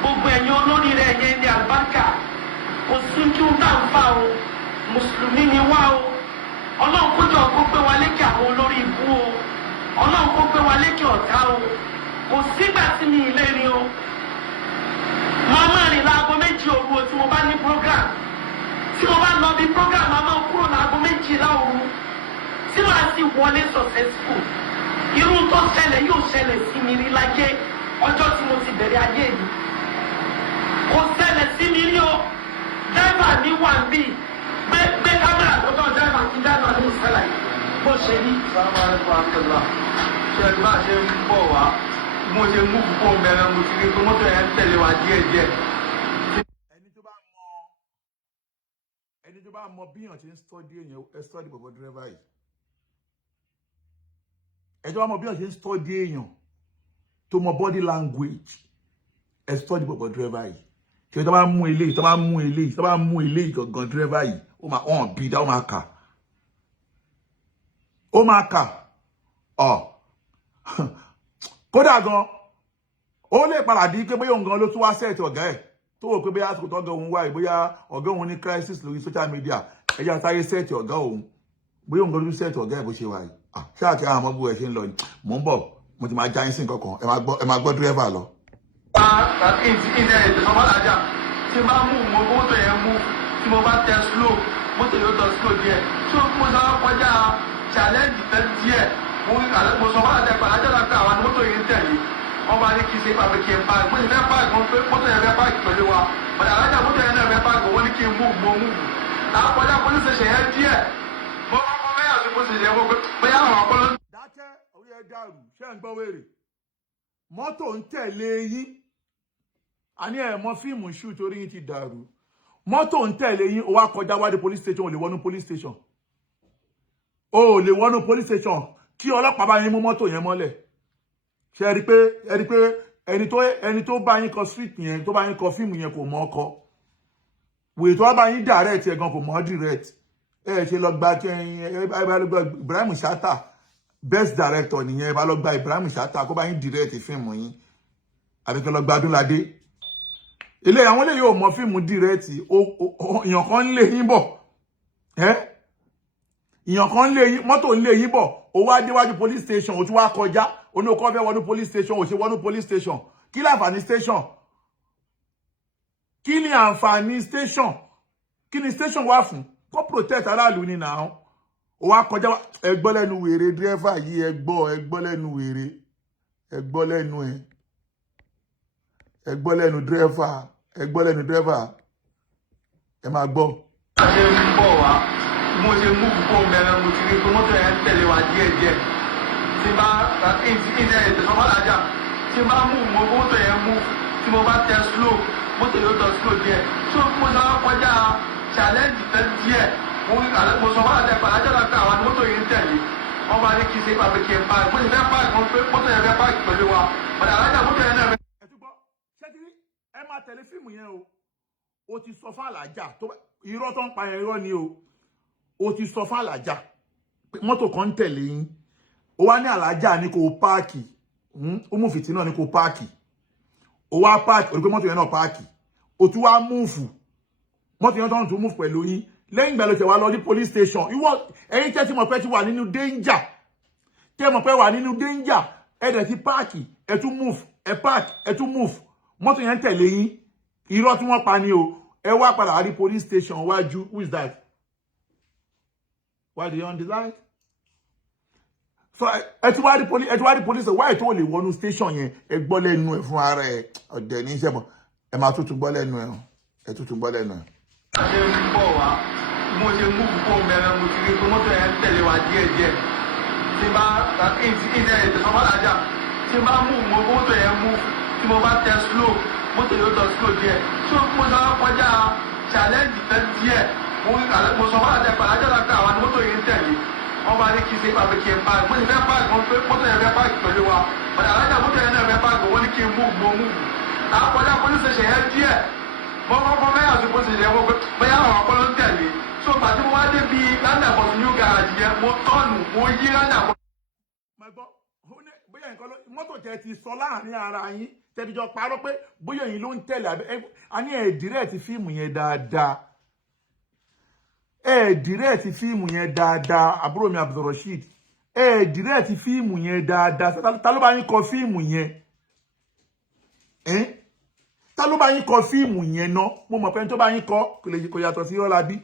gbogbo ẹ̀yin olórí rẹ̀ yẹn ní àlùbáríkà kò sí kí n bá ń fà o mùsùlùmí ni wá o ọlọ́run kójọ kó gbé wa lékè àwọn olórí ibú o ọlọ́run kó gbé wa lékè ọ̀tá o kò sígbà tí mi ì lè rí o máa máa rìn láago méjì òru o tí mo bá ní program tí mo bá lọ bí program máa máa kúrò láago méjìlá òru tí màá sì wọlé successful irú tó ṣẹlẹ̀ yóò ṣẹlẹ̀ sí mi rí láyé ọjọ́ tí mo ti bẹ̀rẹ̀ ayé mi kò ṣẹlẹ̀ sí mi rí o dẹ́rẹ́bà mi wà ń bì gbé kámẹ́rà lọ́dọ̀ dẹ́rẹ́bà kí dẹ́rẹ́bà ló ṣẹlẹ̀ bó ṣe rí. sábà ń pa àkàlà ṣe é bá ṣe ń bọ̀ wá mo ṣe mú púpọ̀ mẹ́rin mo ti rí pé mọ́tò yẹn ń tẹ̀lé wa díẹ̀díẹ̀. ẹni tó bá mọ bíyàn ṣe ń stọ́dí èèyàn ẹ stọ́dí bọ̀bọ̀ dírẹ́fà yìí ẹ tó bá mọ bíyàn ṣe ń stọ́dí èèyàn tó mọ body language ẹ stọ́dí bọ̀bọ̀ dírẹ́fà yìí tí tó bá mú eléyìí tó bá mú eléyìí gangan dírẹ́fà yìí ó máa hàn bí dá ó máa kà kódà gan ó lè padà di pé bóyá òun gan ló tún wá sẹ́ẹ̀tì ọ̀gá ẹ̀ tó wò pé bóyá àsìkò tọ́gà òun wáyé bóyá ọ̀gá òun ní crisis lórí social media ẹ̀yà sáré sẹ́ẹ̀tì ọ̀gá òun bóyá òun gan ló sẹ́ẹ̀tì ọ̀gá ẹ̀ bó ṣe wáyé ṣáà tí àwọn ọmọ bú ẹ ṣe ń lọ mò ń bọ̀ mo ti máa já yín sí nǹkan kan ẹ máa gbọ́ dírẹ́fà lọ. ìdẹ̀rẹ̀ ìtọ́mọ́lájà tí bá mú mọ́tò yẹn mú tí mo bá tẹ slow mọ́tò yóò tọ slow díẹ̀ tí ó kó sáwọ́ kọjá challenge tẹ díẹ̀ mo sọ fún àjẹpà ajára pé àwọn mọ́tò yìí ń tẹ̀lé wọ́n bá ní kí n ṣe pàpẹ kí n pa mo sì fẹ́ páàkì wọn pé mọ́tò yẹn fẹ́ páàkì pẹ̀lú wa ọ̀dà alájà mọ́tò yẹn náà fẹ́ páàkì wọ́n ní kí n mú àkọjá police station yẹn díẹ̀ mo kọ́kọ́ mẹ́yà sí police station yẹn bóyá àwọn ọpọlọ. dákẹ́ orí ẹ dàrú ṣé ń gbọ́ wèrè mọ́tò ń tẹ̀lé yín àní ẹ̀ mọ fíìmù ṣú torí yín ti dàrú mọ́tò ń tẹ̀lé yín ó wá kọjá wá dé police station ò lè wọnú police station ò lè wọnú police station kí ọlọ́pàá bá yín mú mọ́tò yẹn mọ́lẹ̀ ṣe ẹ rí pé ẹni tó bá yín kọ street yẹn tó bá yín kọ fíìmù yẹn kò mọ ọkọ wèé tó bá yín direct ẹ̀ gan kò mọ direct ẹ ṣe lọ gba Ibrahim Chatta best director nìyẹn ẹ bá lọ gba Ibrahim Chatta kó bá yín direct fíìmù yín àbíkẹ́ lọ gba Adúnládé ilé àwọn eléyìí ò mọ fíìmù direct èèyàn kan ń lé yín bọ̀ èèyàn kan ń lé yín mọ́tò ń lé yín bọ̀ ó wá déwájú police station ó tún wá kọjá ó ní ó kọ́ fẹ́ wọnú police station ó ṣe wọnú police station kí láǹfààní station kí ni àǹfààní station kí ni station wà fún kó protect aráàlú ni nà án ó wá kọjá ẹgbọ́ lẹ́nu wèrè dírẹ́fà yìí ẹgbọ́ lẹ́nu wèrè ẹgbọ́ lẹ́nu dírẹ́fà ẹ máa gbọ́. a ṣe ń bọ̀ wá mo ṣe mú púpọ̀ mẹ́rin mo ti rí pé mọ́tò yẹn ń tẹ̀lé wa díẹ̀díẹ̀ tí bá ìdẹ̀rẹ̀ ìtọ́mọ́lájà tí bá mú mọ́tò yẹn mú tí tí mo bá tẹ slow mọ́tò yóò tọ slow díẹ̀ tó mo sọ kọjá challenge fẹ́ díẹ̀ mo sọ wọ́n àti ẹ̀pà lájọ́ náà pé àwọn mọ́tò yìí ń tẹ̀lé wọ́n bá ní kí n ṣe pàpẹ́ kí n pa mo sì fẹ́ páàkì wọn pé mọ́tò yẹn fẹ́ páàkì pẹ̀lú wa ọ̀dà alájà mọ́tò yẹn náà fẹ́. ẹ túbọ̀ ṣẹ́tí ẹ máa tẹ̀lé fíìmù yẹn o ti sọ fún alájà tó irọ́ tó ń pa yẹn irọ́ ni o ti sọ fún alájà pé mọ́tò kan ń tẹ̀lé yín ó wá ní alájà ní kò páàkì ó mú fìtí náà ní kò páàkì ó wá páàkì ó rí pé mọ́tò yẹn náà páàkì ó tún wá múùfù mọ́tò yẹn tó ń tún múùfù pẹ̀lú yín lẹ́yìn ìgbà ló ṣe wá lọ ní police station ìwọ ẹ̀yin tẹ́ tí mọ̀ pé ti wà nínú danger tẹ́ mọ̀ pé wà nínú danger ẹ dẹ̀ ti páàkì ẹ tún múùfù ẹ páàkì ẹ tún múùfù mọ́tò yẹn tẹ̀lé yín irọ́ tí wọ́n pa ni o ẹ wá padà rí police station wájú who is that why they on the line so ẹ ti wá rí police why tó lè wọnú station yẹn ẹ gbọ́ lẹ́nu ẹ fún ara ẹ ọ̀dẹ̀ ní iṣẹ́ mọ̀ ẹ máa tún gbọ́ lẹ́nu ẹ tún gbọ́ lẹ́nu ẹ. ṣe ń bọ̀ wá mo ṣe mú púpọ̀ mẹ́rin mo ti rí pé mọ́tò yẹn tẹ̀lé wa díẹ̀díẹ̀ tí bá ìdẹ̀ ìtẹ̀sọ́fọ́lájà tí bá mú mọ́tò yẹn mú tí mo bá tẹ slow mọ́tò yóò tọ slow díẹ̀ tó mo sọ kọjá challenge fẹ́ díẹ̀ mo sọ fún àtẹ̀pà lájọ́ náà pé àwọn mọ́tò yìí ń tẹ̀lé wọ́n bá ní kí n ṣe pàpẹ́ kí n pa mo sì fẹ́ páàkì wọn pé mọ́tò yẹn fẹ́ páàkì pẹ̀lú wa ọ̀dà alájà mọ́tò yẹn náà fẹ́ páàkì wọ́n ní kí n mú àkọjá police station yẹn díẹ̀ mọ́ mẹ́yà tó police station yẹn wọ́n pé bóyá àwọn ọpọlọ ń tẹ̀lé so pàtí mo wá dé bí lánàá pọ̀ sí new garage yẹn mo tọ́ọ̀nù mo yí lánàá pọ̀. bóyá nǹkan mọ́tò tẹ ti sọ láàrin ara yín tẹ́tijọ́ parọ́ pé bóyá yín ló ń tẹ̀lé a ní ẹ̀ẹ́dìrẹ́ ti fíìmù yẹn dáadáa ẹ̀ẹ́dìrẹ́ ti fíìmù yẹn dáadáa àbúrò mi Abdulrasheed ẹ̀ẹ́dìrẹ́ ti fíìmù yẹn dáadáa ta ló bá yín kọ fíìmù yẹn ta ló bá yín kọ fíìmù yẹn ná mo mọ̀ pé ẹni tó bá yín kọ kò yàtọ̀ sí Ọlábí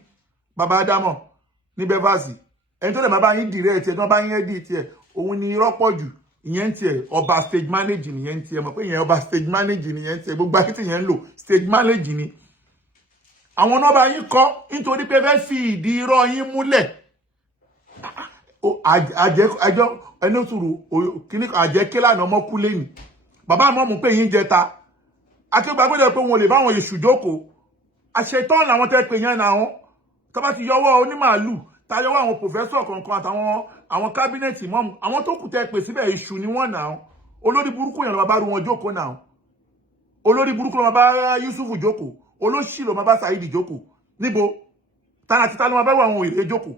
bàbá Ádámọ̀ ní bẹ́fàsì ẹni tó lè má bá yín dìrẹ́ tiẹ̀ tó bá yín ẹ́dì tiẹ̀ òun ni irọ́ pọ̀ jù ìyẹn tiẹ̀ ọba stage manage nìyẹn tiẹ̀ mọ̀ pé ìyẹn ọba stage manage nìyẹn tiẹ̀ gbogbo ayé tìyẹn ń lò stage manage ni àwọn náà bá yín kọ́ nítorí pé fẹ́ fi ìdí irọ́ yín múlẹ̀ àjọ ẹni òtúrù kíní àjẹké lánàá ọmọ kú lẹ́yìn bàbá àmọ́ mú pé yín jẹta akégbàgbọ́dọ̀ pé wọn lè bá àwọn èṣù jókòó àṣetán làwọn tẹ́ pé yẹn náà tó bá ti yọwọ́ onímàálù tá yọwọ́ àwọn pòfẹ́sọ̀ kọ̀ọ̀kan àtàwọn àwọn kábínẹ̀tì mọ́mù àwọn tó kù tẹ́ pè síbẹ̀ èṣù ni wọ́n náà olórí burúkú yẹn ló máa bá rú wọn jókòó náà olórí burúkú ló máa bá Yusufu jókòó olóṣì ló máa bá Saidi jókòó níbo tánà títà ló máa bá àwọn òyìnbó jókòó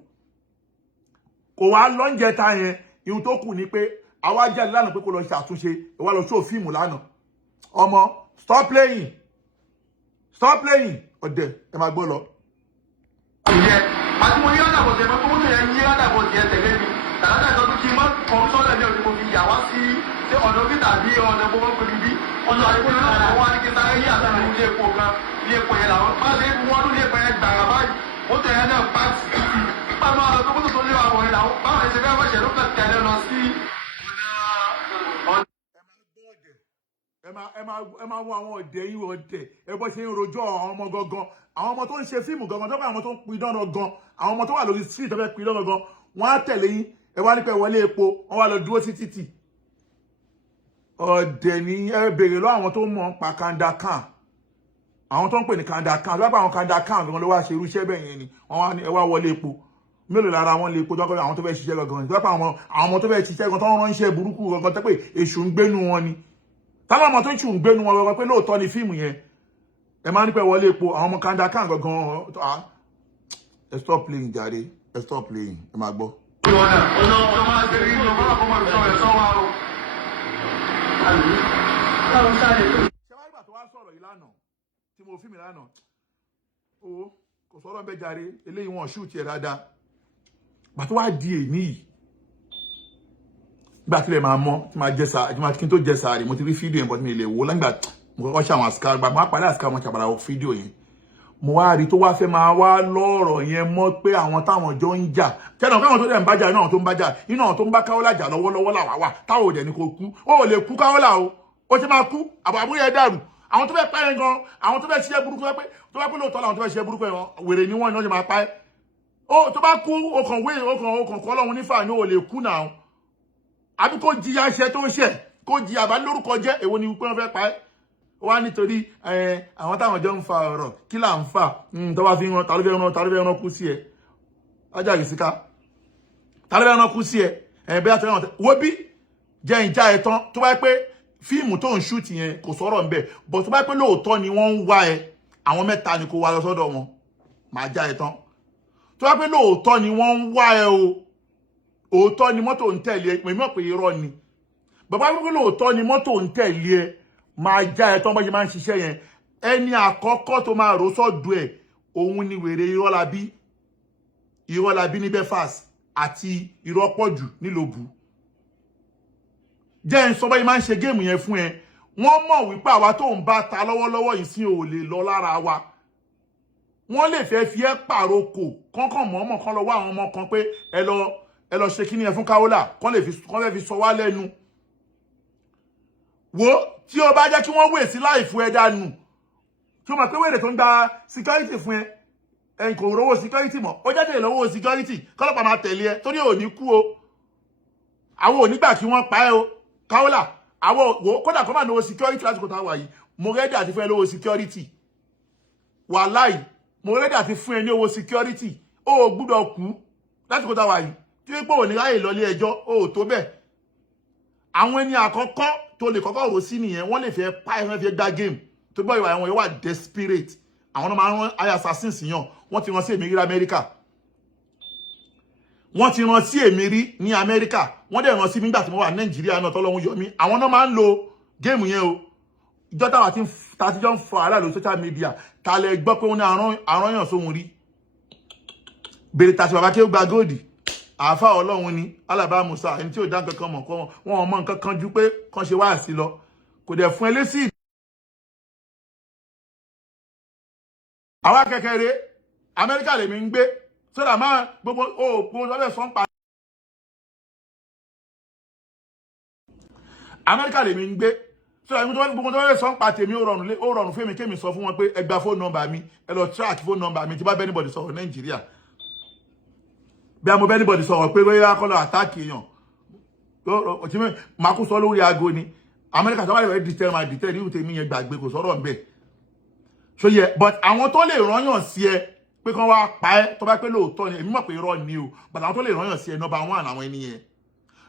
kò wá lọ́njẹ ta yẹn ihun tó kù ni pé àwa jáde lánàá pé kó lọ ṣàtúnṣe ìwà lọ ṣó fíìmù lánàá ọmọ stop playing ọ̀dẹ̀ ẹ máa gbọ́ lọ. ìyẹn àti mo yí ọ̀dàbọ̀ tẹ̀ mọ́ tó yẹ yí ọ̀dàbọ̀ tẹ̀ tẹ̀lé mi tàlátà ìtọ́jú kí n má kọ̀ọ̀rọ̀ sọ́lẹ̀ ní òní mo fi yà wá sí ọ̀nà bí tàbí ọ̀nà gbogbo pẹ̀lú bí ọ̀nà àìkú náà wọ́n wá ní kí n sáré yí àtàrí ilé epo kan ilé epo yẹn làwọn bá ṣe wọ́n ló lé epo yẹn gbàrà báyìí ó tẹ̀ yẹn náà pàṣẹ pàmò àwọn tó kótó tó lé wa wọ̀nyí làwọn báwọn ẹ̀ṣẹ̀ fẹ́ wọ́ṣẹ̀ ló kàn tẹ̀lé lọ sí ẹ máa wo àwọn ọ̀dẹ̀ yìí ọ̀dẹ̀ ẹ bọ́ ṣe ń rojọ́ àwọn ọmọ gangan àwọn ọmọ tó ń ṣe fíìmù gangan tó bá àwọn tó ń pidán gangan àwọn ọmọ tó wà lórí street tó fẹ́ pidán gangan wọ́n á tẹ̀lé yín ẹ wá nípa ìwọlé epo wọ́n wá lọ dúró sí títì ọ̀dẹ̀ ní ẹ béèrè lọ àwọn tó mọ̀ ń pa kandakan àwọn tó ń pè ní kandakan tó bá àwọn kandakan gangan ló wá ṣe irúṣẹ́ bẹ́ẹ̀ yẹn ni wọ́n wá ní ẹ wá wọlé epo mélòó lára wọn lè epo tó àwọn tó fẹ́ ṣiṣẹ́ gangan tó bá àwọn ọmọ tó fẹ́ ṣiṣẹ́ gangan tó ń ránṣẹ́ burúkú gangan tó pé èṣù ń gbénu wọn ni táwọn ọmọ tó ń ṣù ń gbénu wọn gangan pé lóòótọ́ ni fíìmù yẹn ẹ máa ń pẹ́ wọlé epo àwọn ọmọ kandakan gangan ẹ stop playing jàre ẹ stop playing ẹ máa gbọ́. ọ̀nà máa ṣe rí inú bọ́lá kó máa sọ ẹ̀ sọ́wọ́ àrùn. ṣé wàá gbà tó wá sọ̀rọ̀ yìí lánàá tí mo fíìmù lánàá o kò sọ̀rọ̀ ń bẹ jàre eléyìí wọn ṣú tiẹ̀ dáadáa gbà tó wá di èní yìí gbà tí lè máa mọ́ tí máa jẹ sáà kí n tó jẹ sáà rí mo ti rí fídíò yẹn bọ́ tí mi lè wò lágbà mo kọ́kọ́ ṣe àwọn àsìkò gbà mo wá parí àsìkò àwọn ṣàbàrà fídíò yẹn mo wá rí tó wá fẹ́ máa wá lọ́rọ̀ yẹn mọ́ pé àwọn táwọn jọ ń jà tẹ́lẹ̀ káwọn tó dẹ̀ ń bá jà iná tó ń bá jà iná tó ń bá Kaola jà lọ́wọ́lọ́wọ́ làwà wà táwọn òdẹ̀ ni kò kú ó lè kú Kaola o ó ti máa kú àbúrò yẹn dàrú àwọn tó fẹ́ pa yẹn gan àwọn tó fẹ́ ṣiṣẹ́ burúkú tó fẹ́ pé lóòótọ́ làwọn tó fẹ́ ṣiṣẹ́ burúkú yẹn wèrè ni wọ́n ní wọ́n ti máa pa ẹ́ ó tó bá kú okàn kọ́ lọ́hun nífà ní ó lè kú náà àbí kó jìyà iṣẹ́ tó ń ṣẹ̀ kó jìyà bá lórúkọ jẹ́ èwo ni pé wọ́n fẹ́ pa ẹ́ wá nítorí àwọn táwọn jọ ń fa ọ̀rọ̀ kí là ń fà tó bá fi ran ta ló fẹ́ rán kú sí ẹ ajá ìsìká ta ló fẹ́ rán kú sí ẹ bẹ́ẹ̀ tó rán wo bí jẹ́ ìjà ẹ̀ tán tó bá pé fíìmù tó ń ṣúùtì yẹn kò sọ̀rọ̀ ń bẹ̀ bọ̀ tó bá pé lóòótọ́ ni wọ́n ń wá ẹ àwọn mẹ́ta ni kò wá lọ sọ́dọ̀ wọn máa já ẹ tán tó bá pé lóòótọ́ ni wọ́n ń wá ẹ o òótọ́ ni mọ́tò ń tẹ̀lé ẹ mọ̀ pé irọ́ ni bàbá wípé lóòótọ́ ni mọ́tò ń tẹ̀lé ẹ máa já ẹ tán bọ́ ṣe máa ń ṣiṣẹ́ yẹn ẹni àkọ́kọ́ tó máa rò sọ́dọ̀ ẹ̀ òun ni wèrè Irọ́lábí ní Belfast àti Irọ́pọ̀jù nílòbù jẹ́ ń sọ báyìí máa ń ṣe géèmù yẹn fún ẹ wọ́n mọ̀ wípé àwa tó ń bá ta lọ́wọ́lọ́wọ́ yìí sí ò lè lọ lára wa wọ́n lè fẹ́ fi ẹ́ pàrokò kọ́kàn mọ́mọ́ kan lọ wá àwọn ọmọ kan pé ẹ lọ ṣe kíní ẹ fún Kaola kán lè fi sọ wá lẹ́nu wo tí o bá jẹ́ kí wọ́n wè sí láìfù ẹ dànù tí o mọ̀ pé wèrè tó ń gba security fún ẹ ẹ̀yìn kò rówó security mọ́ ó jẹ́ lọ́wọ́ security kọ́lọ́pàá máa tẹ̀lé ẹ torí ò ní kú o àwọn ò nígbà kí wọ́n pa ẹ́ o Kaola àwọn wo kódà kọ́ máa lówó security láti kò tá wà yìí mo rẹ́dí àti fún ẹ lówó security wàláì mo rẹ́dí àti fún ẹ ní owó security ó gbúdọ̀ kú láti kò tá wà yìí tí ó pọ̀ ní ráyè lọ ilé ẹjọ́ ó tó bẹ́ẹ̀ àwọn ẹni àkọ́kọ́ tó lè kọ́kọ́ rò sí nìyẹn wọ́n lè fẹ́ pa ẹ̀fẹ́ fi gba game tó gbọ́ ìwà àwọn ìwà desperate àwọn náà máa ń rán aya assassins yàn wọ́n ti rán sí èmi rí Amẹ́ríkà wọ́n ti rán sí èmi rí ní Amẹ́ríkà wọ́n dẹ̀ rán sí mi nígbà tí mo wà Nàìjíríà náà tọ́lọ́hún yọ mí àwọn náà máa ń lo géèmù yẹn o ìjọ táwa ti jọ ń fọ aláàlú social media ta lẹ gbọ́ pé wọ́n ní àrányàn sóhun rí bèrè tàṣí bàbá kí ó gba góòdì àáfà Ọlọ́run ni Alaba Musa ẹni tí ò dá nǹkan kan mọ̀ kọ́ wọn mọ̀ nǹkan kan ju pé kàn ṣe wá sí lọ kò dẹ̀ fún ẹlẹ́sì. àwa kékeré Amẹ́ríkà lèmi ń gbé sọ́dà máa gbogbo ọbẹ̀ sọ́n pa. Amẹ́ríkà lèmi ń gbé sọ́dà gbogbo ọbẹ̀ sọ́n pa tèmi ó rọrùn fún mi kémi sọ fún wọn pé ẹ gba fóònù nọ́mbà mi ẹ lọ track fóònù nọ́mbà mi tí bá bẹ́ẹ̀ níbọ̀dì sọ̀rọ̀ Nàìjíríà bí a mo bẹ́ẹ̀ níbọ̀dì sọ̀rọ̀ pé bóyá kọ́lọ̀ àtáàkì èèyàn máa kó sọ lórí aago ni Amẹ́ríkà tó bá lè dìtẹ́ ní ìwúté mi yẹn gbàgbé kò sọ̀rọ̀ ń bẹ̀ so yẹ but àwọn tó lè rányàn sí ẹ pé kán wá pa ẹ́ tó bá pé lóòótọ́ ni èmi mọ̀ pé irọ́ ni o but àwọn tó lè rányàn sí ẹ number 1 àwọn ẹni yẹn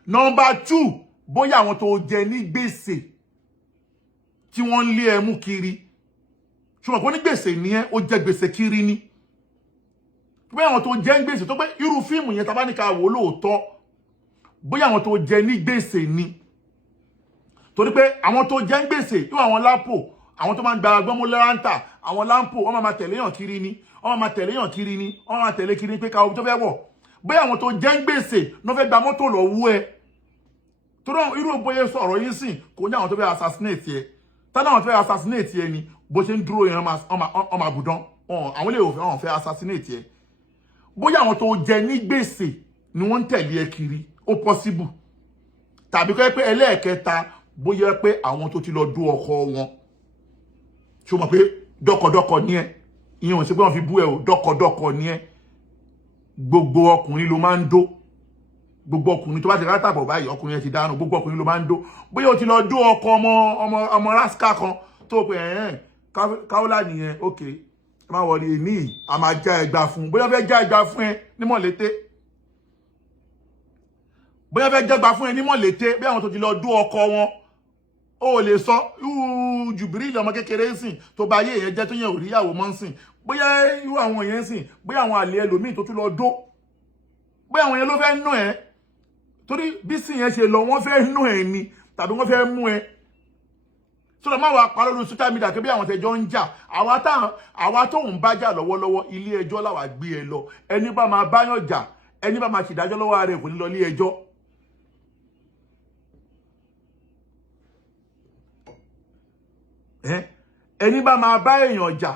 number 2 bóyá àwọn tó jẹ ní gbèsè tí wọ́n ń lé ẹ mú kiri ṣùgbọ́n kó ní gbèsè ní ẹ ó jẹ gbèsè kiri ni bóyá àwọn tó jẹ ní gbèsè tó pé irú fíìmù yẹn tá bá ní ká wò lóòótọ́ bóyá àwọn tó jẹ ní gbèsè ni torí pé àwọn tó jẹ ní gbèsè irú àwọn lápò àwọn tó máa ń gba gbọ́mú lẹ́rántà àwọn lámpò wọ́n máa tẹ̀lé yàn kiri ni wọ́n máa tẹ̀lé yàn kiri ni wọ́n máa tẹ̀lé kiri pé káwọn tó fẹ́ wọ̀ bóyá àwọn tó jẹ́ ń gbèsè ló fẹ́ gba mọ́tò lọ́wọ́ ẹ torí irú bóyá sọ̀rọ̀ yín sìn kò ní àwọn tó fẹ́ assassinate ẹ tánà àwọn tó fẹ́ assassinate ẹ ni bó ṣe ń dúró yẹn ọmọ àbùdán àwọn ilé òfin àwọn fẹ́ assassinate ẹ bóyá àwọn tó jẹ́ ní gbèsè ni wọ́n ń tẹ̀lé ẹ kiri ó possible tàbí kọ́ pé ẹlẹ́ẹ̀kẹta bóyá pé àwọn tó ti lọ dó ọkọ wọn ṣó mọ̀ pé dọ́kọ̀dọ́kọ̀ ní ẹ ìyẹn ò sí pé wọ́n fi bú ẹ o dọ́kọ̀dọ́kọ̀ ní ẹ gbogbo ọkùnrin ló máa ń dó gbogbo ọkùnrin tó bá ti rátàbọ̀ báyìí ọkùnrin yẹn ti dánú gbogbo ọkùnrin ló máa ń dó bóyá o ti lọ dó ọkọ ọmọ ráskà kan tó pé Kaola nìyẹn ok ẹ má wọlé ní a máa já ẹgbà fún bóyá fẹ́ já ẹgbà fún ẹ ní mọ̀lété bóyá fẹ́ já ẹgbà fún ẹ ní mọ̀lété bí àwọn tó ti lọ dó ọkọ wọn ó lè sọ Jubril ọmọ kékeré sìn tó bá yé èyàn jẹ́ tó yẹn ò rí ìyàwó mọ́ sìn bóyá irú àwọn yẹn sìn bóyá àwọn àlè ẹlòmíì tó tún lọ dó bóyá àwọn yẹn ló fẹ́ nù ẹ́ torí bí sìn yẹn ṣe lọ wọ́n fẹ́ nù ẹ́ ni tàbí wọ́n fẹ́ mú ẹ sọ́dọ̀ máa wà pa lórí social media pé bí àwọn tẹjọ́ ń jà àwa tó ń bá jà lọ́wọ́lọ́wọ́ ilé ẹjọ́ làwà gbé ẹ lọ ẹni bá máa báyàn jà ẹni bá máa ṣèdájọ́ lọ́wọ́ rẹ̀ kò ní lọ ilé ẹjọ́ ẹni bá máa bá èèyàn jà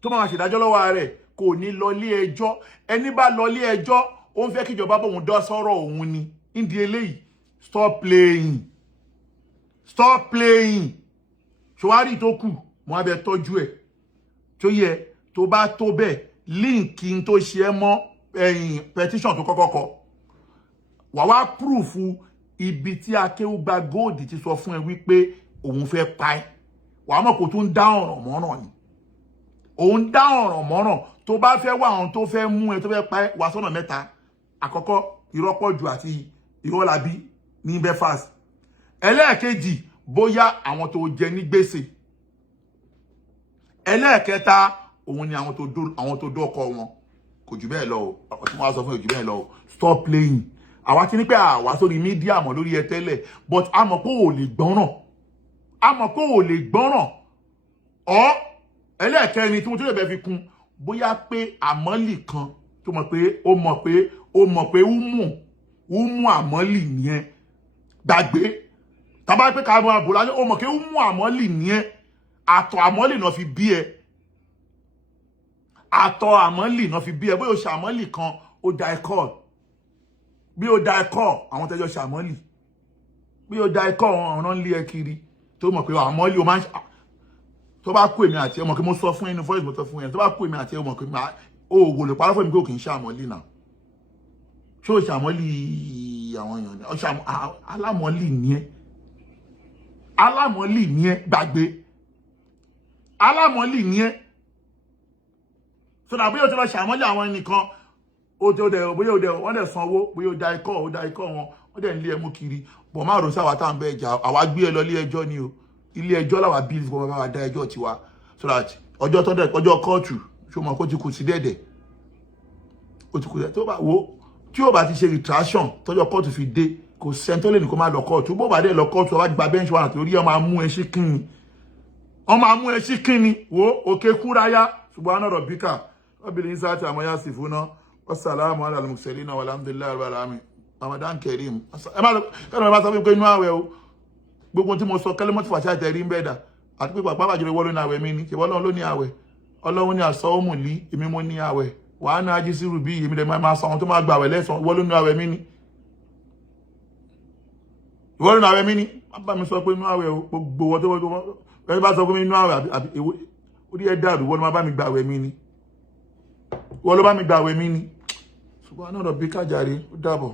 tó máa ṣèdájọ́ lọ́wọ́ rẹ̀ kò ní lọ ilé ẹjọ́ ẹni bá lọ ilé ẹjọ́ ó ń fẹ́ kí ìjọba bóun dá sọ́rọ̀ òun ni nídìí eléyìí stop playing ṣòwárí tó kù mo á bẹ tọ́jú ẹ̀ tó yẹ tó bá tó bẹ́ẹ̀ líǹkì tó ṣe é mọ́ petition tó kọ́kọ́ kọ wà wá púrùfù ibi tí Akéwùgbà Gold ti sọ fún ẹ wípé òun fẹ́ pa ẹ́ wàá mọ̀ kó tún dá ọ̀ràn mọ́ràn ni òun dá ọ̀ràn mọ́ràn tó bá fẹ́ wá àwọn tó fẹ́ mú ẹ tó fẹ́ pa ẹ́ wá sọ́nà mẹ́ta àkọ́kọ́ ìrọ́pọ̀jù àti ìrọ́labí ní Belfast ẹlẹ́ẹ̀kejì bóyá àwọn tó jẹ ní gbèsè ẹlẹ́ẹ̀kẹta òun ni àwọn tó dọ́kọ wọn kò jù bẹ́ẹ̀ lọ o tí wọ́n á sọ fún ìjù bẹ́ẹ̀ lọ o stop playing àwa ti ní pé àwa sórí mídíà mọ̀ lórí ẹ tẹ́lẹ̀ but a mọ̀ pé ò lè gbọ́ràn ọ́ ẹlẹ́ẹ̀kẹrin tí mo tún lè bẹ́ fi kún bóyá pé àmọ́lì kan tó mọ̀ pé ó mọ̀ pé umu àmọ́lì nìyẹn gbàgbé tàbá pé ká mọ àbòlá ó mọ̀ pé umu àmọ́lì nìyẹn àtọ̀ àmọ́lì náà fi bí ẹ bóyá o ṣàmọ́lì kan ó da ẹ̀kọ́ bí o da ẹ̀kọ́ àwọn tẹ́jọ́ ṣàmọ́lì bí o da ẹ̀kọ́ ọ̀ràn ń lé ẹ kiri tó mọ̀ pé àmọ́lì o máa ń tó bá kú èmi àti ẹ mọ̀ pé mo sọ fún ẹni voice mo sọ fún ẹ tó bá kú èmi àti ẹ mọ̀ pé o wò lè parọ́ fún mi pé o kì í ṣàmọ́lì náà ṣé o ṣàmọ́lì àwọn èèyàn alámọ́lì ní ẹ gbàgbé alámọ́lì ní ẹ so na bóyá o ti lọ ṣàmọ́lì àwọn ẹnìkan wọ́n dẹ̀ sanwó bóyá o da ikọ́ wọn wọ́n dẹ̀ ń lé ẹmú kiri bọ̀ máa rò sáwà tá à ń bẹ́ ẹja àwa gbé ẹ lọ ilé ẹjọ́ ni o ilé ẹjọ́ làwà bí ìfowópamọ́ bá wa dá ẹjọ́ tiwa so that ọjọ́ kóòtù ṣó mọ̀ kó ti kù sí dẹ̀dẹ̀ ó ti kù dẹ̀ tó bá wo tí ó bá ti ṣe retraction tọ́jọ́ kóòtù fi dé kò sẹ́ni tó lè ní kó má lọ kóòtù bó bá dé lọ kóòtù ọba gba bench warrant lórí ọmọ amú ẹ sí kínni wo òkè kúráyá subhana rabbika rabbil izzati amma yasifuna wassalamu ala al-mursalin walhamdulillahi rabbil alamin Ramadan Kareem ẹ má sọ fún mi pé inú àwẹ̀ o gbogbo tí mo sọ kẹ́lẹ́ mọ́tò fàṣà tẹ̀rí ń bẹ́ẹ̀dà àti pé pàpà bàjẹ́ wọ́n ló ní àwẹ̀ mi ní ṣe Ọlọ́run ló ní àwẹ̀ Ọlọ́run ní àsọ òmù lí èmi mo ní àwẹ̀ wàá náà jí sí rubí èmi dẹ̀ máa sọ àwọn tó máa gbà àwẹ̀ lẹ́sàn wọ́n ló ní àwẹ̀ mi ní ìwọ́n ló ní àwẹ̀ mi ní má bá mi sọ pé inú àwẹ̀ o gbogbo wọ́n tó wọ́n bá sọ pé inú àwẹ̀ àbí èwo ó rí ẹ dàrú wọ́n ló má bá mi gbà àwẹ̀ mi ní wọ́n ló bá mi gbà àwẹ̀ mi ní ṣùgbọ́n náà lọ bí kájàre ó dàbọ̀.